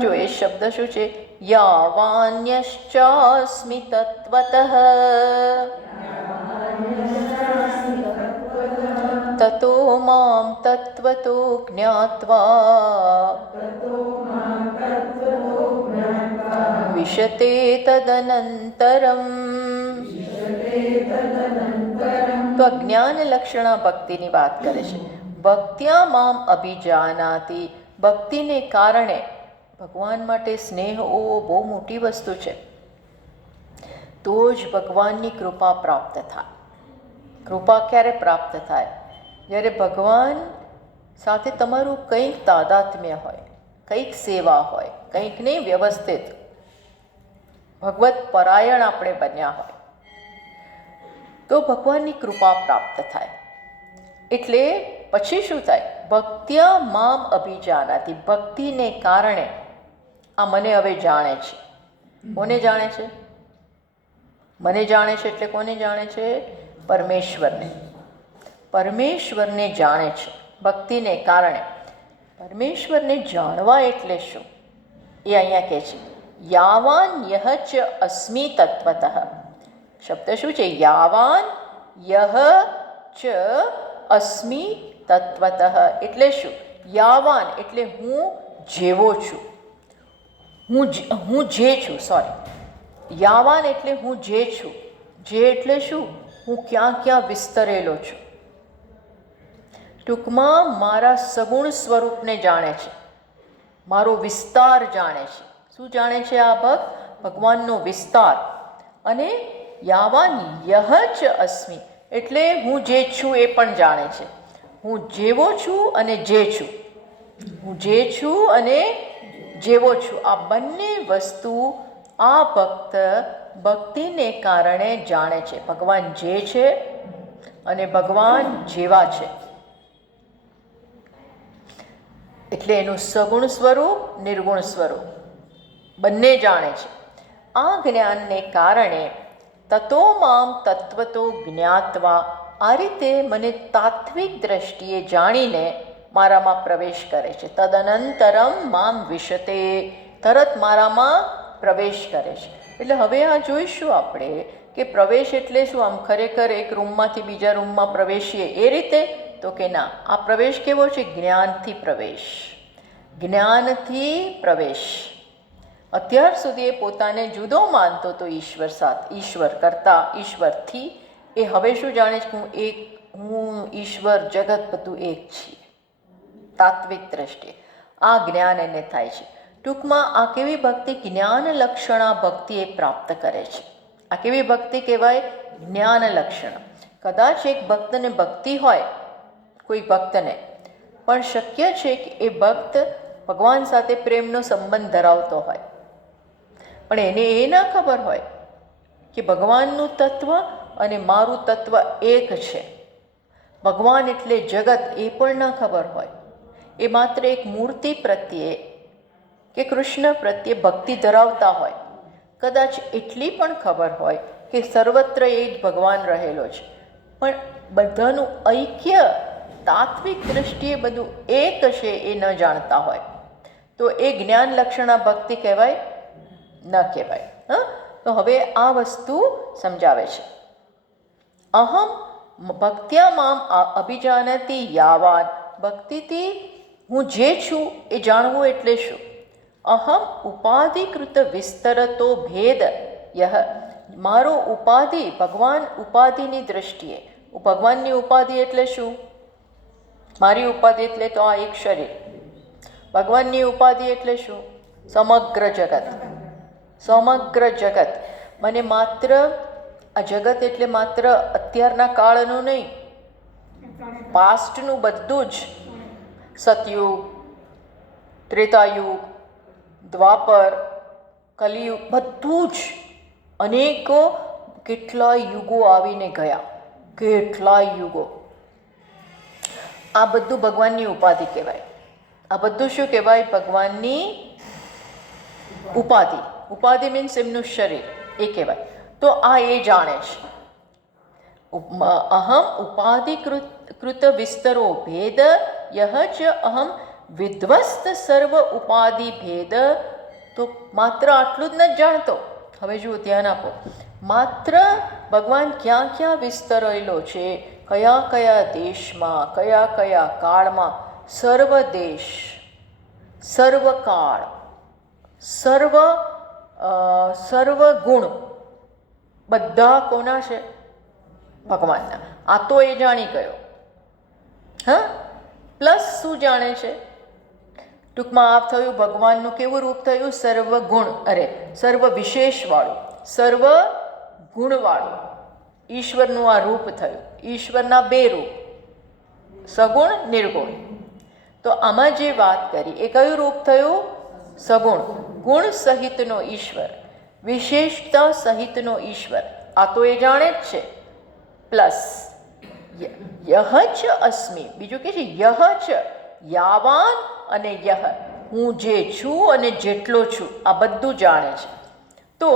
જો એ શબ્દ શું છે? યાવાન્યશ્ચાસ્મિ તત્વતઃ તતો મામ તત્વતો જ્ઞાત્વા વિશતે તદનંતરમ. તો જ્ઞાન લક્ષણા ભક્તિની વાત કરે છે. ભક્ત્યા મામ અભિજાનાતિ. ભક્તિને કારણે ભગવાન માટે સ્નેહ હોવો બહુ મોટી વસ્તુ છે. તો જ ભગવાનની કૃપા પ્રાપ્ત થાય. કૃપા ક્યારે પ્રાપ્ત થાય? જ્યારે ભગવાન સાથે તમારું કંઈક તાદાત્મ્ય હોય, કંઈક સેવા હોય, કંઈક નહીં વ્યવસ્થિત ભગવત પરાયણ આપણે બન્યા હોય, તો ભગવાનની કૃપા પ્રાપ્ત થાય. એટલે પછી શું થાય? ભક્ત્યા મામ અભિજાનાતિ. ભક્તિને કારણે આ મને હવે જાણે છે. કોને જાણે છે? મને જાણે છે એટલે કોને જાણે છે? પરમેશ્વરને. પરમેશ્વરને જાણે છે ભક્તિને કારણે. પરમેશ્વરને જાણવા એટલે શું? એ અહીંયા કહે છે. યાવાન યહ ચ અસ્મિ તત્વતઃ. શબ્દ શું છે? યાવાન યહ ચ અસ્મિ તત્વતઃ. એટલે શું? યાવાન એટલે હું જેવો છું, હું જે છું. યાવાન એટલે હું જે છું. જે એટલે શું? હું ક્યાં ક્યાં વિસ્તરેલો છું. ટૂંકમાં મારા સગુણ સ્વરૂપને જાણે છે, મારો વિસ્તાર જાણે છે. શું જાણે છે આ ભક્ત? ભગવાનનો વિસ્તાર. અને યાવાન યહ ચ અસ્મિ એટલે હું જે છું એ પણ જાણે છે. હું જેવો છું અને જે છું. હું જે છું અને જેવો છું. આ બંને વસ્તુ આ ભક્ત ભક્તિને કારણે જાણે છે. ભગવાન જે છે અને ભગવાન જેવા છે. એટલે એનું સગુણ સ્વરૂપ, નિર્ગુણ સ્વરૂપ બંને જાણે છે. આ જ્ઞાનને કારણે તતો મામ તત્વતો જ્ઞાત્વા. આ રીતે મને તાત્વિક દ્રષ્ટિએ જાણીને મારામાં પ્રવેશ કરે છે. તદનંતરમ મામ વિશતે. તરત મારામાં પ્રવેશ કરે છે. એટલે હવે આ જોઈશું આપણે કે પ્રવેશ એટલે શું? આમ ખરેખર એક રૂમમાંથી બીજા રૂમમાં પ્રવેશીએ એ રીતે? તો કે ના. આ પ્રવેશ કેવો છે? જ્ઞાનથી પ્રવેશ. જ્ઞાનથી પ્રવેશ. અત્યાર સુધી એ પોતાને જુદો માનતો તો ઈશ્વર કરતા, ઈશ્વરથી. એ હવે શું જાણે છે? હું ઈશ્વર, જગત બધું એક છીએ. તાત્વિક દ્રષ્ટિએ આ જ્ઞાન એને થાય છે. ટૂંકમાં આ કેવી ભક્તિ? જ્ઞાન લક્ષણા ભક્તિ એ પ્રાપ્ત કરે છે. આ કેવી ભક્તિ કહેવાય? જ્ઞાન લક્ષણ. કદાચ એક ભક્તને ભક્તિ હોય, કોઈ ભક્તને, પણ શક્ય છે કે એ ભક્ત ભગવાન સાથે પ્રેમનો સંબંધ ધરાવતો હોય, પણ એને એ ના ખબર હોય કે ભગવાનનું તત્વ અને મારું તત્વ એક છે. ભગવાન એટલે જગત એ પણ ના ખબર હોય. એ માત્ર એક મૂર્તિ પ્રત્યે કે કૃષ્ણ પ્રત્યે ભક્તિ ધરાવતા હોય. કદાચ એટલી પણ ખબર હોય કે સર્વત્ર એ જ ભગવાન રહેલો છે, પણ બધાનું ઐક્ય તાત્વિક દ્રષ્ટિએ બધું એક છે એ ન જાણતા હોય, તો એ જ્ઞાન લક્ષણા ભક્તિ કહેવાય? ન કહેવાય. તો હવે આ વસ્તુ સમજાવે છે. અહમ ભક્ત્યા મામ અભિજાનતી યાવાન, ભક્તિથી હું જે છું એ જાણવું એટલે શું? અહમ ઉપાધિકૃત વિસ્તરતો ભેદ યહ, મારો ઉપાધિ ભગવાન ઉપાધિની દૃષ્ટિએ, ભગવાનની ઉપાધિ એટલે શું? મારી ઉપાધિ એટલે તો આ એક શરીર. ભગવાનની ઉપાધિ એટલે શું? સમગ્ર જગત. સમગ્ર જગત. મને માત્ર આ જગત એટલે માત્ર અત્યારના કાળનું નહીં, પાસ્ટનું બધું જ, સતયુગ, ત્રેતાયુગ, દ્વાપર, કલિયુગ, બધું જ, અનેકો કેટલા યુગો આવીને ગયા, કેટલાય યુગો. આ બધું ભગવાનની ઉપાધિ કહેવાય. આ બધું શું કહેવાય? ભગવાનની ઉપાધિ. ઉપાધિ મીન્સ એમનું શરીર, એ કહેવાય. તો આ એ જાણે છે. અહમ ઉપાધિકૃત વિસ્તરો ભેદ યહ ચ અહમ વિધ્વસ્ત સર્વ ઉપાધિ ભેદ. તો માત્ર આટલું જ નથી જાણતો. હવે જુઓ, ધ્યાન આપો. માત્ર ભગવાન ક્યાં ક્યાં વિસ્તરેલો છે, કયા કયા દેશમાં, કયા કયા કાળમાં, સર્વ દેશ, સર્વ કાળ, સર્વ ગુણ બધા કોના છે? ભગવાનના. આ તો એ જાણી ગયો. હા, પ્લસ શું જાણે છે? ટૂંકમાં આ થયું ભગવાનનું કેવું રૂપ થયું? સર્વ ગુણ, સર્વ વિશેષવાળું, સર્વ ગુણવાળું ઈશ્વરનું આ રૂપ થયું. ઈશ્વરના બે રૂપ, સગુણ, નિર્ગુણ. તો આમાં જે વાત કરી એ કયું રૂપ થયું? સગુણ. ગુણ સહિતનો ઈશ્વર, વિશેષતા સહિતનો ઈશ્વર. આ તો એ જાણે જ છે. પ્લસ યહ ચ અસ્મિ, બીજું કે છે યહ ચ, યાવાન અને યહ, હું જે છું અને જેટલો છું, આ બધું જાણે છે. તો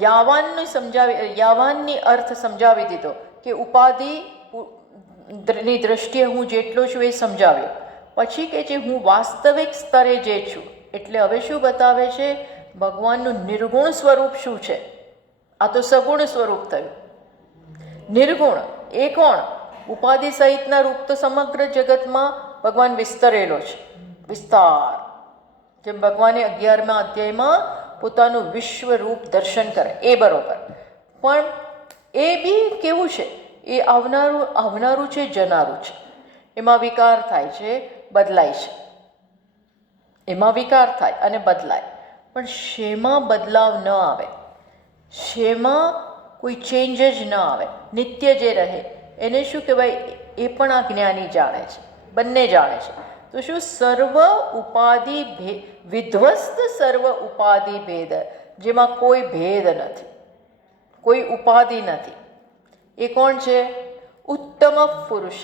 યાવાનની અર્થ સમજાવી દીધો કે ઉપાધિની દ્રષ્ટિએ હું જેટલો છું એ સમજાવ્યો. પછી કે છે હું વાસ્તવિક સ્તરે જે છું. એટલે હવે શું બતાવે છે? ભગવાનનું નિર્ગુણ સ્વરૂપ શું છે? આ તો સગુણ સ્વરૂપ થયું. નિર્ગુણ એ કોણ? ઉપાધિ સહિતના રૂપ તો સમગ્ર જગતમાં ભગવાન વિસ્તરેલો છે. વિસ્તાર, જેમ ભગવાને 11મા અધ્યાયમાં પોતાનું વિશ્વ રૂપ દર્શન કરે એ બરોબર. પણ એ બી કેવું છે? એ આવનારું છે, જનારું છે. એમાં વિકાર થાય છે, બદલાય છે. એમાં વિકાર થાય અને બદલાય. પણ શેમાં બદલાવ ન આવે, શેમાં કોઈ ચેન્જ જ ન આવે, નિત્ય જે રહે, એને શું કહેવાય? એ પણ આ જ્ઞાની જાણે છે. બંને જાણે છે. તો શું? સર્વ ઉપાધિ વિધ્વસ્ત સર્વ ઉપાધિ ભેદ, જેમાં કોઈ ભેદ નથી, કોઈ ઉપાધિ નથી. એ કોણ છે? ઉત્તમ પુરુષ,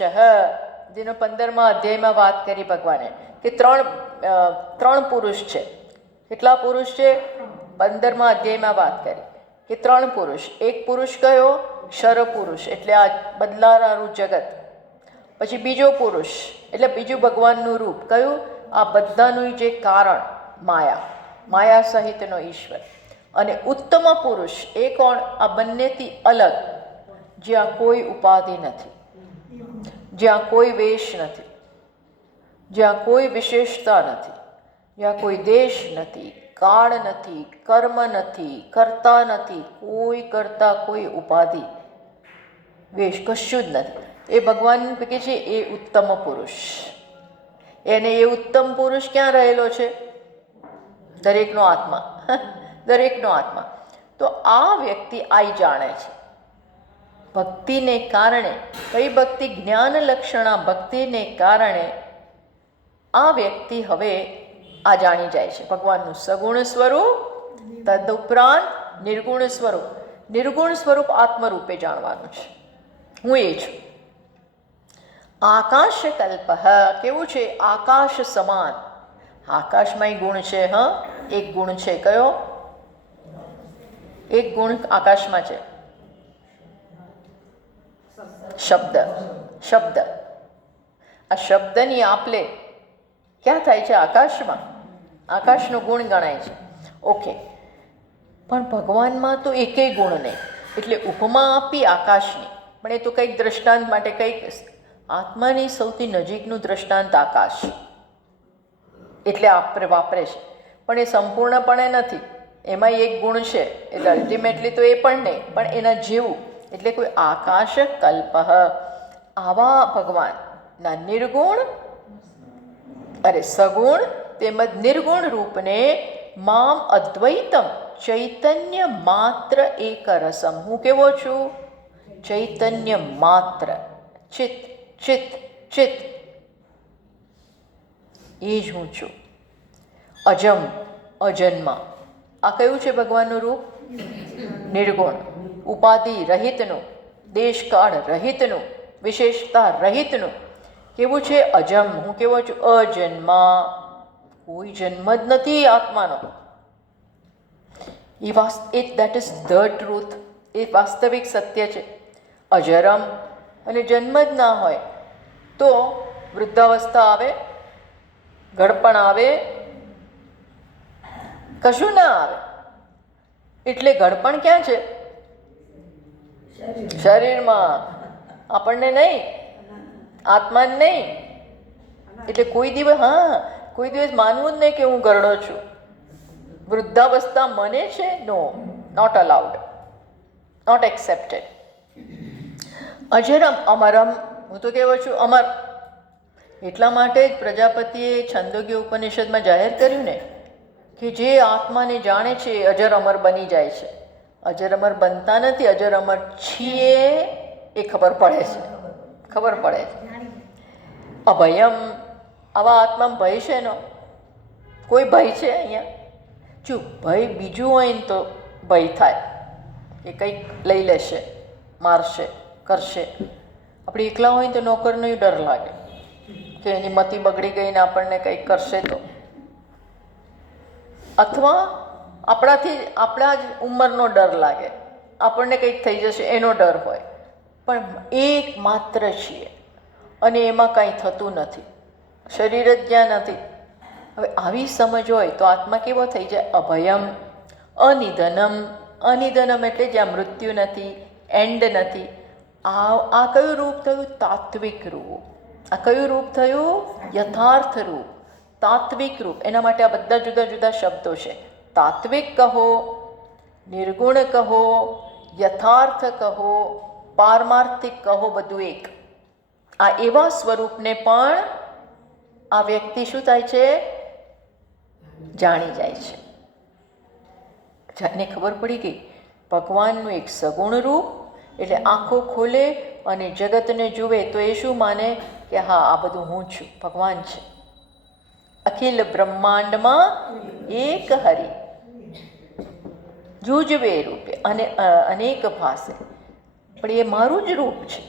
જેનો 15મા અધ્યાયમાં વાત કરી ભગવાને કે ત્રણ પુરુષ છે. કેટલા પુરુષ છે? 15મા અધ્યાયમાં વાત કરી કે 3 પુરુષ. એક પુરુષ કયો? ક્ષર પુરુષ, એટલે આ બદલાનારું જગત. પછી બીજો પુરુષ એટલે બીજું ભગવાનનું રૂપ કયું? આ બધાનું જે કારણ, માયા સહિતનો ઈશ્વર. અને ઉત્તમ પુરુષ એ કોણ? આ બંનેથી અલગ, જ્યાં કોઈ ઉપાધિ નથી, જ્યાં કોઈ વેશ નથી, જ્યાં કોઈ વિશેષતા નથી, જ્યાં કોઈ દેશ નથી, કાળ નથી, કર્મ નથી, કરતા નથી, કોઈ કરતા કોઈ ઉપાધિ, વેશ કશું જ નથી. એ ભગવાન કહે છે એ ઉત્તમ પુરુષ. એને એ ઉત્તમ પુરુષ ક્યાં રહેલો છે? દરેકનો આત્મા. દરેકનો આત્મા. તો આ વ્યક્તિ આઈ જાણે છે. ભક્તિને કારણે, કઈ ભક્તિ? જ્ઞાન લક્ષણા ભક્તિને કારણે આ વ્યક્તિ હવે આ જાણી જાય છે ભગવાનનું સગુણ સ્વરૂપ, તદુપરાંત નિર્ગુણ સ્વરૂપ. નિર્ગુણ સ્વરૂપ આત્મરૂપે જાણવાનું છે. હું એ છું. આકાશ કલ્પ, કેવું છે? આકાશ સમાન. આકાશમાં ગુણ છે. એક ગુણ છે. કયો? એક ગુણ આકાશમાં છે. શબ્દ. આ શબ્દની આપલે ક્યાં થાય છે? આકાશમાં. આકાશનો ગુણ ગણાય છે. ઓકે. પણ ભગવાનમાં તો એકેય ગુણ નહીં. એટલે ઉપમા આપી આકાશની. પણ એ તો કંઈક દ્રષ્ટાંત માટે, કંઈક આત્માની સૌથી નજીકનું દ્રષ્ટાંત આકાશ એટલે આપણે વાપરે છે, પણ એ સંપૂર્ણપણે નથી. એમાં એક ગુણ છે, એટલે અલ્ટિમેટલી તો એ પણ નહીં, પણ એના જેવું. એટલે કોઈ આકાશ કલ્પ આવા ભગવાનના નિર્ગુણ સગુણ તેમજ નિર્ગુણ રૂપને મામ અદ્વૈતમ ચૈતન્ય માત્ર એક રસમ. હું કેવો છું? ચૈતન્ય માત્ર, ચિત ચિત ચિત, એ જ હું છું. અજમ અજન્મા. આ કયું છે ભગવાનનું રૂપ? નિર્ગુણ, ઉપાધિ રહિતનું, દેશકાળ રહિતનું, વિશેષતા રહિતનું. કેવું છે? અજમ. હું કેવો છું? અજન્મા. કોઈ જન્મ જ નથી આત્માનો. That is the truth. એ વાસ્તવિક સત્ય છે. અજરમ, અને જન્મ જ ના હોય તો વૃદ્ધાવસ્થા આવે, ઘડપણ આવે, કશું ના આવે. એટલે ઘડપણ ક્યાં છે? શરીરમાં, આપણને નહીં, આત્માને નહીં. એટલે કોઈ દિવસ માનવું જ નહીં કે હું ઘરડો છું. વૃદ્ધાવસ્થા મને છે? નો, નોટ અલાઉડ, નોટ એક્સેપ્ટેડ. અજરમ અમરમ. હું તો કેવો છું? અમર. એટલા માટે જ પ્રજાપતિએ છંદોગ્ય ઉપનિષદમાં જાહેર કર્યું ને કે જે આત્માને જાણે છે એ અજર અમર બની જાય છે. અજર અમર બનતા નથી, અજર અમર છીએ એ ખબર પડે છે. ખબર પડે છે. અભયમ. આવા આત્મામાં ભય છે એનો? કોઈ ભય છે અહીંયા? જો ભય બીજું હોય ને તો ભય થાય, એ કંઈક લઈ લેશે, મારશે, કરશે. આપણે એકલા હોય તો નોકરનો ડર લાગે કે એની મતિ બગડી ગઈ ને આપણને કંઈક કરશે તો. અથવા આપણા જ ઉંમરનો ડર લાગે, આપણને કંઈક થઈ જશે એનો ડર હોય. પણ એક માત્ર છીએ અને એમાં કાંઈ થતું નથી, શરીર જ જ્યાં નથી. હવે આવી સમજ હોય તો આત્મા કેવો થઈ જાય? અભયમ અનિધનમ. અનિધનમ એટલે જ્યાં મૃત્યુ નથી, એન્ડ નથી. આ કયું રૂપ થયું? તાત્વિક રૂપ. આ કયું રૂપ થયું? યથાર્થ રૂપ, તાત્વિક રૂપ. એના માટે આ બધા જુદા જુદા શબ્દો છે. તાત્વિક કહો, નિર્ગુણ કહો, યથાર્થ કહો, પારમાર્થિક કહો, બધું એક. આ એવા સ્વરૂપને પણ આ વ્યક્તિ શું થાય છે? જાણી જાય છે. જાને ખબર પડી ગઈ ભગવાનનું એક સગુણ રૂપ, એટલે આંખો ખોલે અને જગતને જુએ તો એ શું માને કે હા, આ બધું હું છું, ભગવાન છે. અખિલ બ્રહ્માંડમાં એક હરિ જૂજવે રૂપે અને અનેક ભાસે. પણ એ મારું જ રૂપ છે.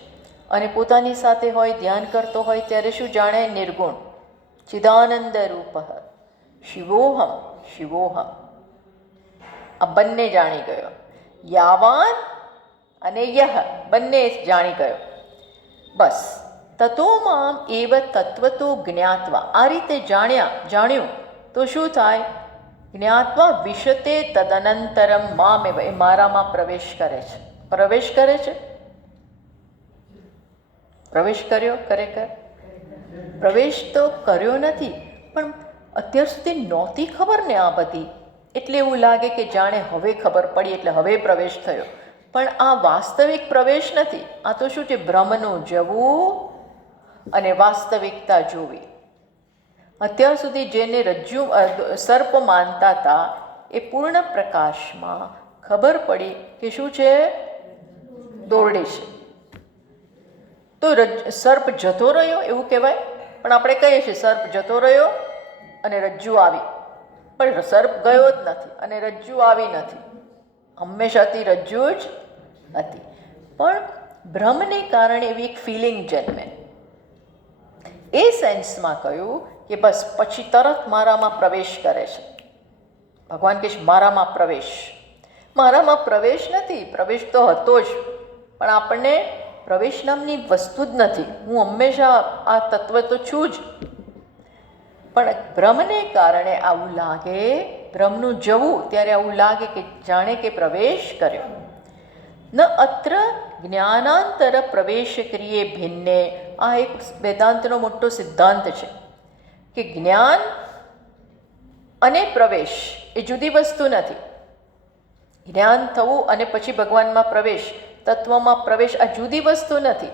અને પોતાની સાથે હોય, ધ્યાન કરતો હોય ત્યારે શું જાણે? નિર્ગુણ ચિદાનંદ રૂપ શિવોહમ શિવોહમ. આ બંને જાણી ગયો. યાવાન અને યહ બંને જાણી ગયો. બસ તતો મામ એવ તત્વતો જ્ઞાત્વા. આ રીતે જાણ્યું તો શું થાય? જ્ઞાત્વા વિશતે તદનંતરમ મામ એવ. એ મારામાં પ્રવેશ કરે છે. પ્રવેશ કરે છે. પ્રવેશ કર્યો ખરેખર? પ્રવેશ તો કર્યો નથી, પણ અત્યાર સુધી નહોતી ખબર ને આ બધી, એટલે એવું લાગે કે જાણે હવે ખબર પડી એટલે હવે પ્રવેશ થયો. પણ આ વાસ્તવિક પ્રવેશ નથી. આ તો શું છે? ભ્રમનું જવું અને વાસ્તવિકતા જોવી. અત્યાર સુધી જેને સર્પ માનતા હતા એ પૂર્ણ પ્રકાશમાં ખબર પડી કે શું છે? દોરડી છે. તો સર્પ જતો રહ્યો એવું કહેવાય, પણ આપણે કહીએ છીએ સર્પ જતો રહ્યો અને રજ્જુ આવી. પણ સર્પ ગયો જ નથી અને રજ્જુ આવી નથી. હંમેશાથી રજ્જુ જ હતી. પણ ભ્રમને કારણે એવી એક ફિલિંગ જન્મે. એ સેન્સમાં કહ્યું કે બસ પછી તરત મારામાં પ્રવેશ કરે છે. ભગવાન કહે છે મારામાં પ્રવેશ. મારામાં પ્રવેશ નથી, પ્રવેશ તો હતો જ, પણ આપણને પ્રવેશ નામની વસ્તુ જ નથી. હું હંમેશા આ તત્વ તો છું જ, પણ ભ્રમને કારણે આવું લાગે. ભ્રમનું જવું ત્યારે આવું લાગે કે જાણે કે પ્રવેશ કર્યો. ન અત્ર જ્ઞાનાંતર પ્રવેશ ક્રિયે ભિન્ને. આ એક વેદાંતનો મોટો સિદ્ધાંત છે કે જ્ઞાન અને પ્રવેશ એ જુદી વસ્તુ નથી. જ્ઞાન થવું અને પછી ભગવાનમાં પ્રવેશ, તત્વમાં પ્રવેશ, આ જુદી વસ્તુ નથી.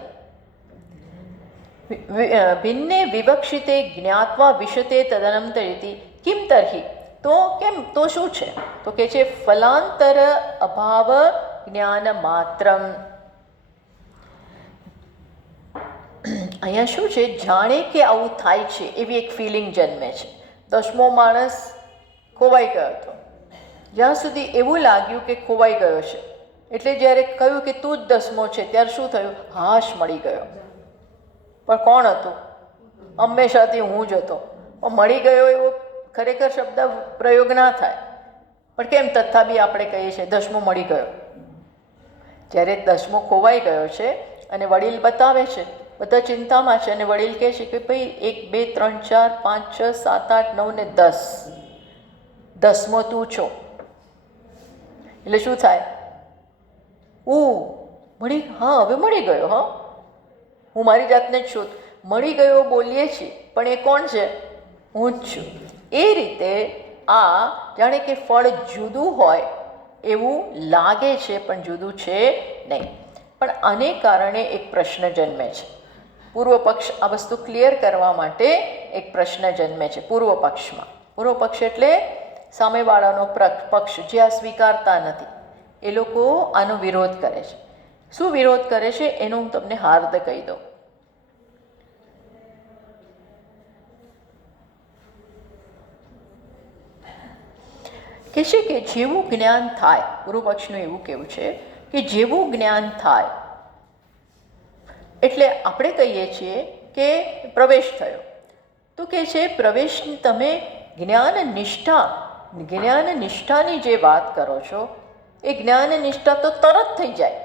ભિન્ને વિવક્ષિતે જ્ઞાત્વા વિશતે તદનંતરેતિ કિમ તર્હિ. તો કેમ, તો શું છે? તો કે છે ફલાંતર અભાવ જ્ઞાન માત્રમ. અહીંયા શું છે, જાણે કે આવું થાય છે એવી એક ફિલિંગ જન્મે છે. 10મો માણસ ખોવાઈ ગયો હતો. જ્યાં સુધી એવું લાગ્યું કે ખોવાઈ ગયો છે, એટલે જ્યારે કહ્યું કે તું જ 10મો છે, ત્યારે શું થયું? હાશ મળી ગયો. પણ કોણ હતું? હંમેશાથી હું જ હતો. પણ મળી ગયો એવો ખરેખર શબ્દ પ્રયોગ ના થાય. પણ કેમ તથાપી આપણે કહીએ છીએ 10મો મળી ગયો. જ્યારે 10મો ખોવાઈ ગયો છે અને વડીલ બતાવે છે, બધા ચિંતામાં છે, અને વડીલ કહે છે કે ભાઈ 1 2 3 4 5 6 7 8 9 ને 10, 10મો તું છો. એટલે શું થાય? હા હવે મળી ગયો. હા, હું મારી જાતને જ છું. મળી ગયો બોલીએ છીએ, પણ એ કોણ છે? હું જ છું. એ રીતે આ જાણે કે ફળ જુદું હોય એવું લાગે છે, પણ જુદું છે નહીં. પણ આને કારણે એક પ્રશ્ન જન્મે છે. પૂર્વ પક્ષ આ વસ્તુ ક્લિયર કરવા માટે એક પ્રશ્ન જન્મે છે પૂર્વ પક્ષમાં. પૂર્વ પક્ષ એટલે સામેવાળાનો પક્ષ જે આ સ્વીકારતા નથી. એ લોકો આનો વિરોધ કરે છે. શું વિરોધ કરે છે એનું હું તમને હાર્દ કહી દઉં. કે છે કે જેવું જ્ઞાન થાય, પૂર્વ પક્ષનું એવું કહેવું છે કે જેવું જ્ઞાન થાય એટલે આપણે કહીએ છીએ કે પ્રવેશ થયો. તો કે છે પ્રવેશની તમે જ્ઞાન નિષ્ઠાની જે વાત કરો છો, એ જ્ઞાન નિષ્ઠા તો તરત થઈ જાય.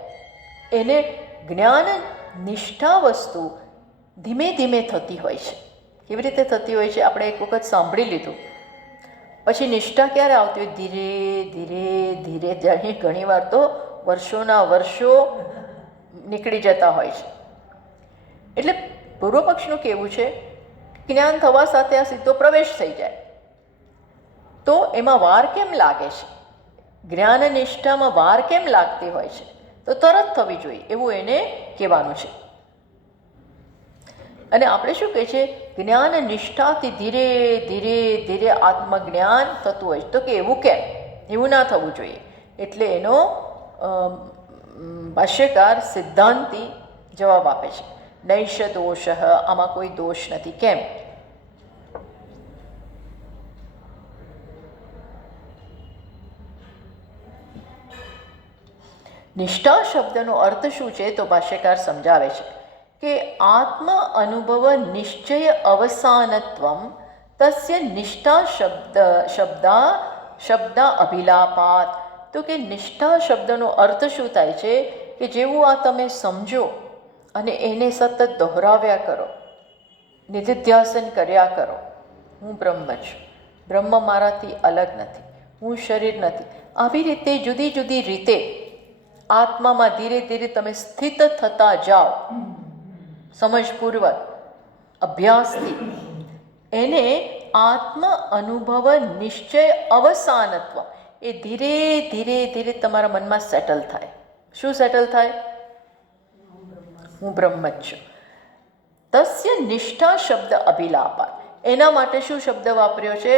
એને જ્ઞાન નિષ્ઠા વસ્તુ ધીમે ધીમે થતી હોય છે. કેવી રીતે થતી હોય છે? આપણે એક વખત સાંભળી લીધું, પછી નિષ્ઠા ક્યારે આવતી હોય? ધીરે ધીરે ધીરે. જાણે ઘણીવાર તો વર્ષોના વર્ષો નીકળી જતા હોય છે. એટલે પૂર્વ પક્ષનું કહેવું છે જ્ઞાન થવા સાથે આ સીધો પ્રવેશ થઈ જાય. તો એમાં વાર કેમ લાગે છે? જ્ઞાન નિષ્ઠામાં વાર કેમ લાગતી હોય છે? તો તરત થવી જોઈએ એવું એને કહેવાનું છે. અને આપણે શું કહે છે? જ્ઞાન નિષ્ઠાથી ધીરે ધીરે ધીરે આત્મજ્ઞાન થતું હોય છે. તો કે એવું કેમ? એવું ના થવું જોઈએ. એટલે એનો ભાષ્યકાર સિદ્ધાંતી જવાબ આપે છે, નૈષ દોષ, આમાં કોઈ દોષ નથી. કેમ? નિષ્ઠા શબ્દનો અર્થ શું છે? તો ભાષ્યકાર સમજાવે છે કે આત્મ અનુભવ નિશ્ચય અવસાનત્વમ તસ્ય નિષ્ઠા શબ્દ અભિલાપાત. તો કે નિષ્ઠા શબ્દનો અર્થ શું થાય છે? કે જેવું આ તમે સમજો અને એને સતત દોહરાવ્યા કરો, નિધિધ્યાસન કર્યા કરો, હું બ્રહ્મ છું, બ્રહ્મ મારાથી અલગ નથી, હું શરીર નથી. આવી રીતે જુદી જુદી રીતે આત્મામાં ધીરે ધીરે તમે સ્થિત થતા જાઓ, સમજપૂર્વક અભ્યાસથી. એને આત્મ અનુભવ નિશ્ચય અવસાનત્વ, એ ધીરે ધીરે ધીરે તમારા મનમાં સેટલ થાય. શું સેટલ થાય? હું બ્રહ્મ જ છું. તસ્ય નિષ્ઠા શબ્દ અભિલાપા. એના માટે શું શબ્દ વાપર્યો છે?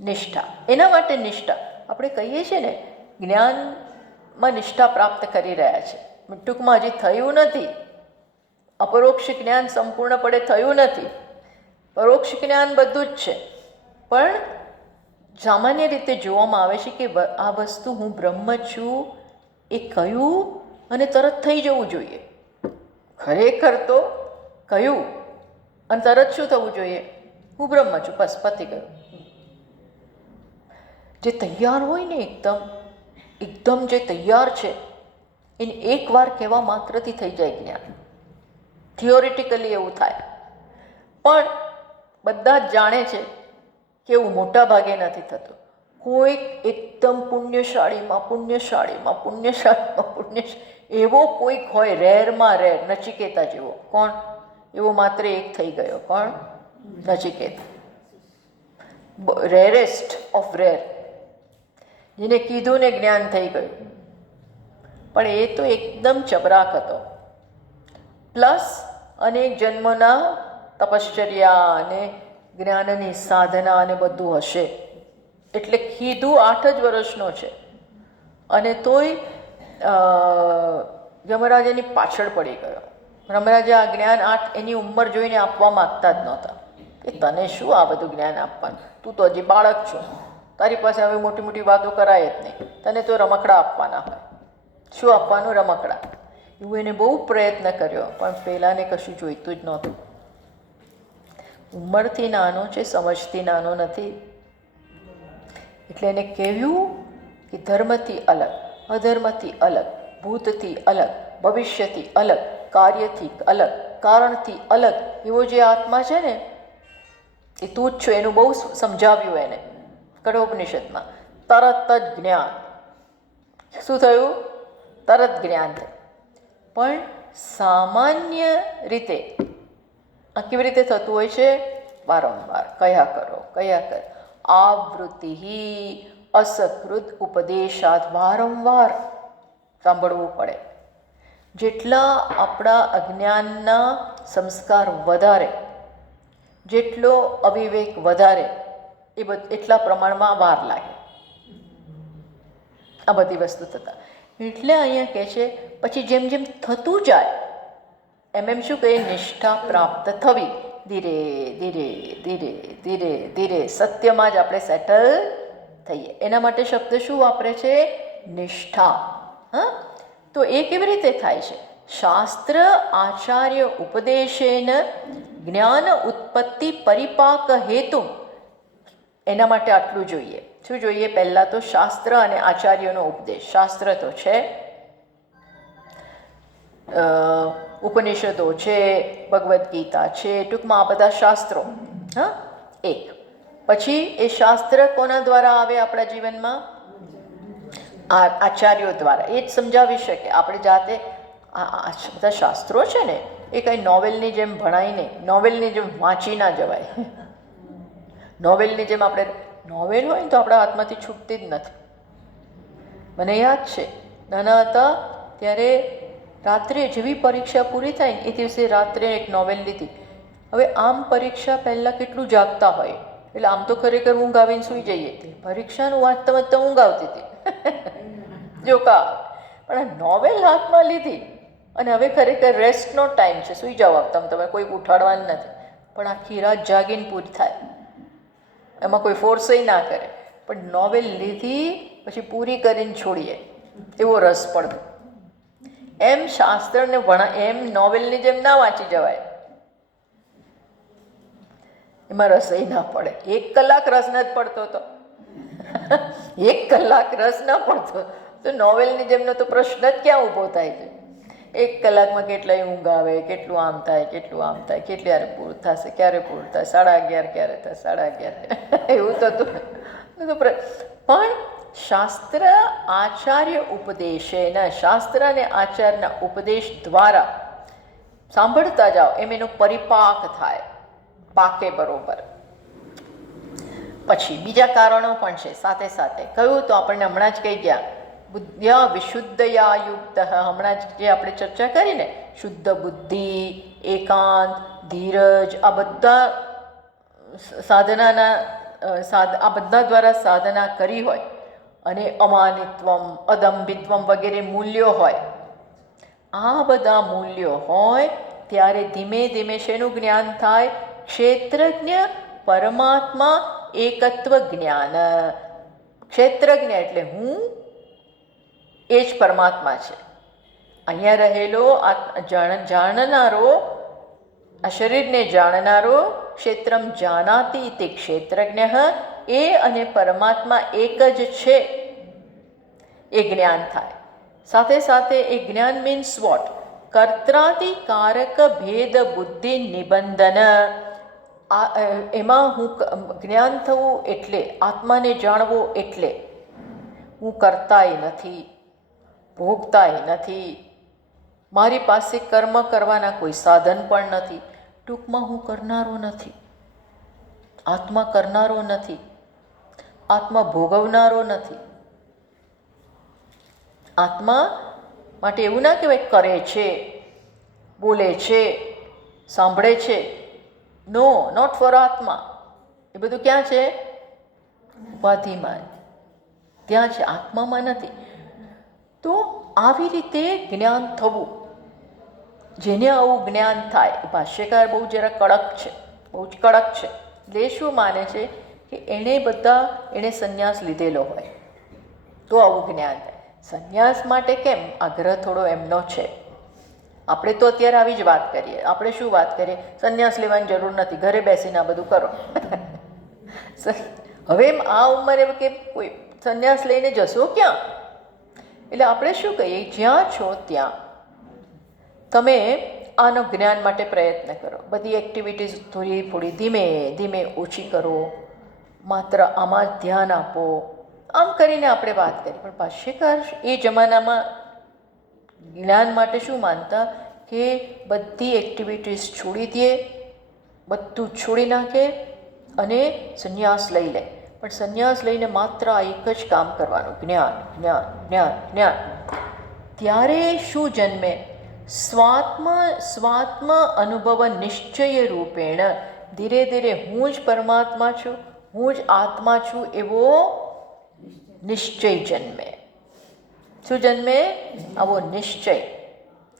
નિષ્ઠા. એના માટે નિષ્ઠા. આપણે કહીએ છીએ ને જ્ઞાનમાં નિષ્ઠા પ્રાપ્ત કરી રહ્યા છે, ટૂંકમાં હજી થયું નથી. અપરોક્ષ જ્ઞાન સંપૂર્ણપણે થયું નથી. પરોક્ષ જ્ઞાન બધું જ છે, પણ સામાન્ય રીતે જોવામાં આવે છે કે આ વસ્તુ હું બ્રહ્મ છું એ કહ્યું અને તરત થઈ જવું જોઈએ. ખરેખર તો કહ્યું અને તરત શું થવું જોઈએ? હું બ્રહ્મ છું, બસ પતી ગયું. જે તૈયાર હોય ને એકદમ જે તૈયાર છે એને એકવાર કહેવા માત્રથી થઈ જાય જ્ઞાન. થિયોરિટિકલી એવું થાય, પણ બધા જ જાણે છે કે એવું મોટા ભાગે નથી થતું. કોઈક એકદમ પુણ્યશાળીમાં એવો કોઈક હોય, રેરમાં રેર, નચિકેતા જેવો. કોણ? એવો માત્ર એક થઈ ગયો. કોણ? નચિકેત. રેરેસ્ટ ઓફ રેર, જેને કીધું ને જ્ઞાન થઈ ગયું. પણ એ તો એકદમ ચબરાક હતો. પ્લસ અનેક જન્મના તપશ્ચર્યા અને જ્ઞાનની સાધના અને બધું હશે. એટલે કીધું 8 જ વર્ષનો છે અને તોય યમરાજ એની પાછળ પડી ગયો. યમરાજે આ જ્ઞાન એની ઉંમર જોઈને આપવા માગતા જ નહોતા કે તને શું આ બધું જ્ઞાન આપવાનું, તું તો હજી બાળક છો, તારી પાસે હવે મોટી મોટી વાતો કરાય જ નહીં, તને તો રમકડા આપવાના હોય. શું આપવાનું? રમકડા. એવું એને બહુ પ્રયત્ન કર્યો, પણ પહેલાંને કશું જોઈતું જ નહોતું. ઉંમરથી નાનો છે, સમજથી નાનો નથી. એટલે એને કહેવું કે ધર્મથી અલગ, અધર્મથી અલગ, ભૂતથી અલગ, ભવિષ્યથી અલગ, કાર્યથી અલગ, કારણથી અલગ એવો જે આત્મા છે ને એ તું જ છો. એનું બહુ સમજાવ્યું એને કઠોપનિષદમાં. તરત જ જ્ઞાન. શું થયું? તરત જ્ઞાન થયું. પણ સામાન્ય રીતે આ કેવી રીતે થતું હોય છે? વારંવાર કયા કરો. આવૃત્તિ અસકૃત ઉપદેશાત, વારંવાર સાંભળવું પડે. જેટલા આપણા અજ્ઞાનના સંસ્કાર વધારે, જેટલો અવિવેક વધારે, એટલા પ્રમાણમાં વાર લાગે આ બધી વસ્તુ થતાં. એટલે અહીંયા કહે છે પછી જેમ જેમ થતું જાય એમ શું કહે? નિષ્ઠા પ્રાપ્ત થવી. ધીરે ધીરે ધીરે ધીરે ધીરે સત્યમાં જ આપણે સેટલ થઈએ. એના માટે શબ્દ શું વાપરે છે? નિષ્ઠા. હા, તો એ કેવી રીતે થાય છે? શાસ્ત્ર આચાર્ય ઉપદેશેન જ્ઞાન ઉત્પત્તિ પરિપાક હેતુ. એના માટે આટલું જોઈએ. શું જોઈએ? પહેલાં તો શાસ્ત્ર અને આચાર્યનો ઉપદેશ. શાસ્ત્ર તો છે, ઉપનિષદો છે, ભગવદ્ ગીતા છે, ટૂંકમાં આ બધા શાસ્ત્રો. હા, એક. પછી એ શાસ્ત્ર કોના દ્વારા આવે આપણા જીવનમાં? આચાર્યો દ્વારા. એ જ સમજાવી શકે. આપણે જાતે આ બધા શાસ્ત્રો છે ને એ કંઈ નોવેલની જેમ ભણાય નહીં, નોવેલની જેમ વાંચી ના જવાય. નોવેલની જેમ આપણે, નોવેલ હોય ને તો આપણા હાથમાંથી છૂટતી જ નથી. મને યાદ છે નાના હતા ત્યારે રાત્રે જેવી પરીક્ષા પૂરી થાય ને એ દિવસે રાત્રે એક નોવેલ લીધી. હવે આમ પરીક્ષા પહેલાં કેટલું જાગતા હોય, એટલે આમ તો ખરેખર ઊંઘ આવીને સૂઈ જઈએ હતી. પરીક્ષાનું વાંચતા વાંચતા ઊંઘ આવતી હતી. જોકા. પણ આ નોવેલ હાથમાં લીધી અને હવે ખરેખર રેસ્ટનો ટાઈમ છે, સૂઈ જાઓ તમે કોઈ ઉઠાડવાનું નથી. પણ આખી રાત જાગીને પૂરી થાય, એમાં કોઈ ફોર્સય ના કરે. પણ નોવેલ લીધી પછી પૂરી કરીને છોડીએ એવો રસ પડતો. એમ શાસ્ત્રને એમ નોવેલની જેમ ના વાંચી જવાય, એમાં રસય ના પડે. 1 કલાક રસ નથી પડતો તો 1 કલાક રસ ના પડતો તો નોવેલની જેમનો તો પ્રશ્ન જ ક્યાં ઊભો થાય છે? 1 કલાકમાં કેટલાય ઊંઘ આવે, કેટલું આમ થાય, કેટલું આમ થાય, ક્યારે પૂરું થશે, ક્યારે પૂરું થાય, 11:30 ક્યારે થાય, 11:30 એવું થતું. પણ શાસ્ત્ર આચાર્ય ઉપદેશેન, શાસ્ત્ર અને આચાર્યના ઉપદેશ દ્વારા સાંભળતા જાઓ એમ એનો પરિપાક થાય, પાકે બરોબર. પછી બીજા કારણો પણ છે સાથે સાથે. કહ્યું તો આપણને હમણાં જ કહી ગયા, બુદ્ધ્યા વિશુદ્ધયા યુક્ત. હમણાં જ જે આપણે ચર્ચા કરી ને, શુદ્ધ બુદ્ધિ, એકાંત, ધીરજ, આ બધા સાધનાના આ બધા દ્વારા સાધના કરી હોય અને અમાનિત્વમ, અદંભિત્વમ વગેરે મૂલ્યો હોય, આ બધા મૂલ્યો હોય ત્યારે ધીમે ધીમે શેનું જ્ઞાન થાય? ક્ષેત્રજ્ઞ પરમાત્મા એકત્વ જ્ઞાન. ક્ષેત્રજ્ઞ એટલે હું, એ જ પરમાત્મા છે. અહીંયા રહેલો જાણનારો, આ શરીરને જાણનારો, ક્ષેત્રમ જાનાતિ તે ક્ષેત્રજ્ઞ, એ અને પરમાત્મા એક જ છે એ જ્ઞાન થાય. સાથે સાથે એ જ્ઞાન મીન્સ વોટ? કર્ત્રાદિકારક ભેદ બુદ્ધિ નિબંધન. એમાં જ્ઞાન થવું એટલે, આત્માને જાણવો એટલે હું કરતાય નથી, ભોગતાય નથી, મારી પાસે કર્મ કરવાના કોઈ સાધન પણ નથી. ટૂંકમાં હું કરનારો નથી, આત્મા કરનારો નથી, આત્મા ભોગવનારો નથી. આત્મા માટે એવું ના કહેવાય કરે છે, બોલે છે, સાંભળે છે. નો, નોટ ફોર આત્મા. એ બધું ક્યાં છે? ઉપાધિમાં, ત્યાં છે, આત્મામાં નથી. તો આવી રીતે જ્ઞાન થવું, જેને આવું જ્ઞાન થાય, ભાષ્યકાર બહુ જરા કડક છે, બહુ જ કડક છે. એટલે શું માને છે કે એણે સંન્યાસ લીધેલો હોય તો આવું જ્ઞાન થાય. સંન્યાસ માટે કેમ આગ્રહ થોડો એમનો છે. આપણે તો અત્યારે આવી જ વાત કરીએ. આપણે શું વાત કરીએ? સંન્યાસ લેવાની જરૂર નથી, ઘરે બેસીને આ બધું કરો. હવે આ ઉંમરે કે કોઈ સંન્યાસ લઈને જશો ક્યાં? એટલે આપણે શું કહીએ, જ્યાં છો ત્યાં તમે આનો જ્ઞાન માટે પ્રયત્ન કરો. બધી એક્ટિવિટીઝ થોડી ધીમે ધીમે ઓછી કરો, માત્ર આમાં ધ્યાન આપો. આમ કરીને આપણે વાત કરી. પણ ભાષ્યકાર એ જમાનામાં જ્ઞાન માટે શું માનતા કે બધી એક્ટિવિટીઝ છોડી દે, બધું છોડી નાખે અને સંન્યાસ લઈ લે. પણ સંન્યાસ લઈને માત્ર આ એક જ કામ કરવાનું, જ્ઞાન જ્ઞાન જ્ઞાન જ્ઞાન. ત્યારે શું જન્મે? સ્વાત્મ અનુભવ નિશ્ચય રૂપેણ ધીરે ધીરે હું જ પરમાત્મા છું, હું જ આત્મા છું એવો નિશ્ચય જન્મે. શું જન્મે? આવો નિશ્ચય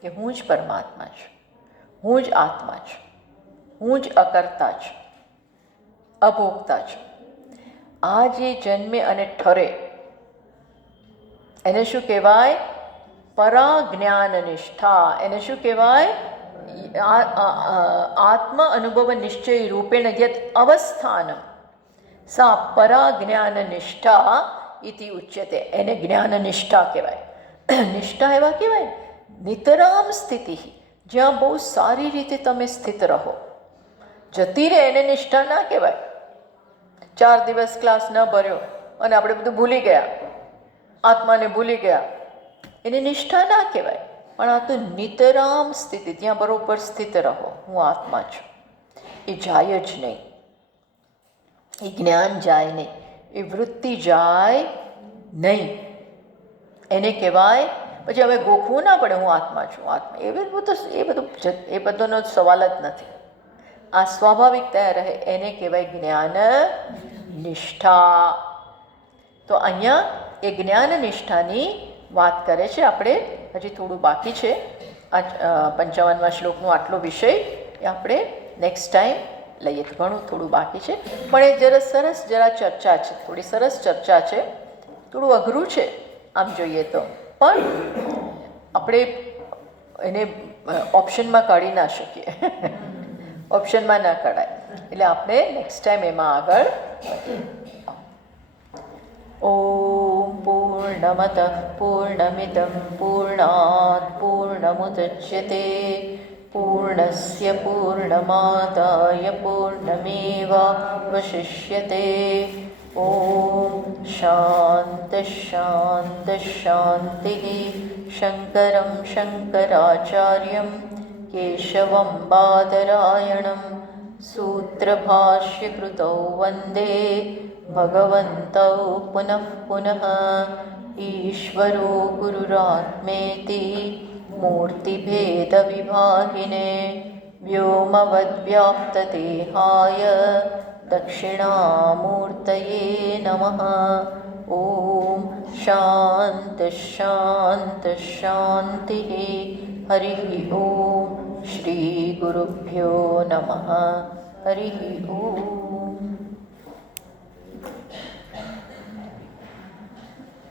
કે હું જ પરમાત્મા છું, હું જ આત્મા છું, હું જ અકર્તા છું, અભોગતા છું. આ જે જન્મે અને ઠરે એને શું કહેવાય? પરાજ્ઞાન નિષ્ઠા. એને શું કહેવાય? આત્મ અનુભવ નિશ્ચય રૂપેણ યત અવસ્થાનમ સા પરાજ્ઞાન નિષ્ઠા ઇતિ ઉચ્યતે. એને જ્ઞાન નિષ્ઠા કહેવાય. નિષ્ઠા એવા કહેવાય નિતરામ સ્થિતિ, જ્યાં બહુ સારી રીતે તમે સ્થિત રહો. જતી રહે એને નિષ્ઠા ના કહેવાય. 4 દિવસ ક્લાસ ન ભર્યો અને આપણે બધું ભૂલી ગયા, આત્માને ભૂલી ગયા, એને નિષ્ઠા ના કહેવાય. પણ આ તો નિતરામ સ્થિતિ, ત્યાં બરોબર સ્થિત રહો, હું આત્મા છું. એ જાય જ નહીં, એ જ્ઞાન જાય નહીં, એ વૃત્તિ જાય નહીં. એને કહેવાય. પછી હવે ગોખવું ના પડે હું આત્મા છું, આત્મા. એ બધોનો સવાલ જ નથી. આ સ્વાભાવિકતા રહે એને કહેવાય જ્ઞાન નિષ્ઠા. તો અહીંયા એ જ્ઞાન નિષ્ઠાની વાત કરે છે. આપણે હજી થોડું બાકી છે. આ 55મા શ્લોકનો આટલો વિષય એ આપણે નેક્સ્ટ ટાઈમ લઈએ. ઘણું થોડું બાકી છે, પણ એ જરા ચર્ચા છે, થોડી સરસ ચર્ચા છે. થોડું અઘરું છે આમ જોઈએ તો, પણ આપણે એને ઓપ્શનમાં કાઢી ના શકીએ. ઓપ્શનમાં ના કઢાય. એટલે આપણે નેક્સ્ટ ટાઈમ એમાં આગળ વધીએ. ઓમ પૂર્ણમદ પૂર્ણમિદં પૂર્ણાત પૂર્ણમુદચ્યતે પૂર્ણસ્ય પૂર્ણમાદાય પૂર્ણમેવાવશિષ્યતે. ઓમ શાંતિ શાંતિ શાંતિ. શંકરં શંકરાચાર્યં કેશવં બાદરાયણં સૂત્રભાષ્યકૃતૌ વંદે ભગવन्तौ પુનઃ પુનઃ. ઈશ્વરો ગુરુરાત્મેતિ મૂર્તિભેદવિભાગિને વ્યોમવદ્વ્યાપ્તદેહાય દક્ષિણામૂર્તયે નમઃ. ઓમ શાંતિ શાંતિ શાંતિ. હરિ ઓમ. શ્રી ગુરુભ્યો નમઃ. હરિ ઓમ.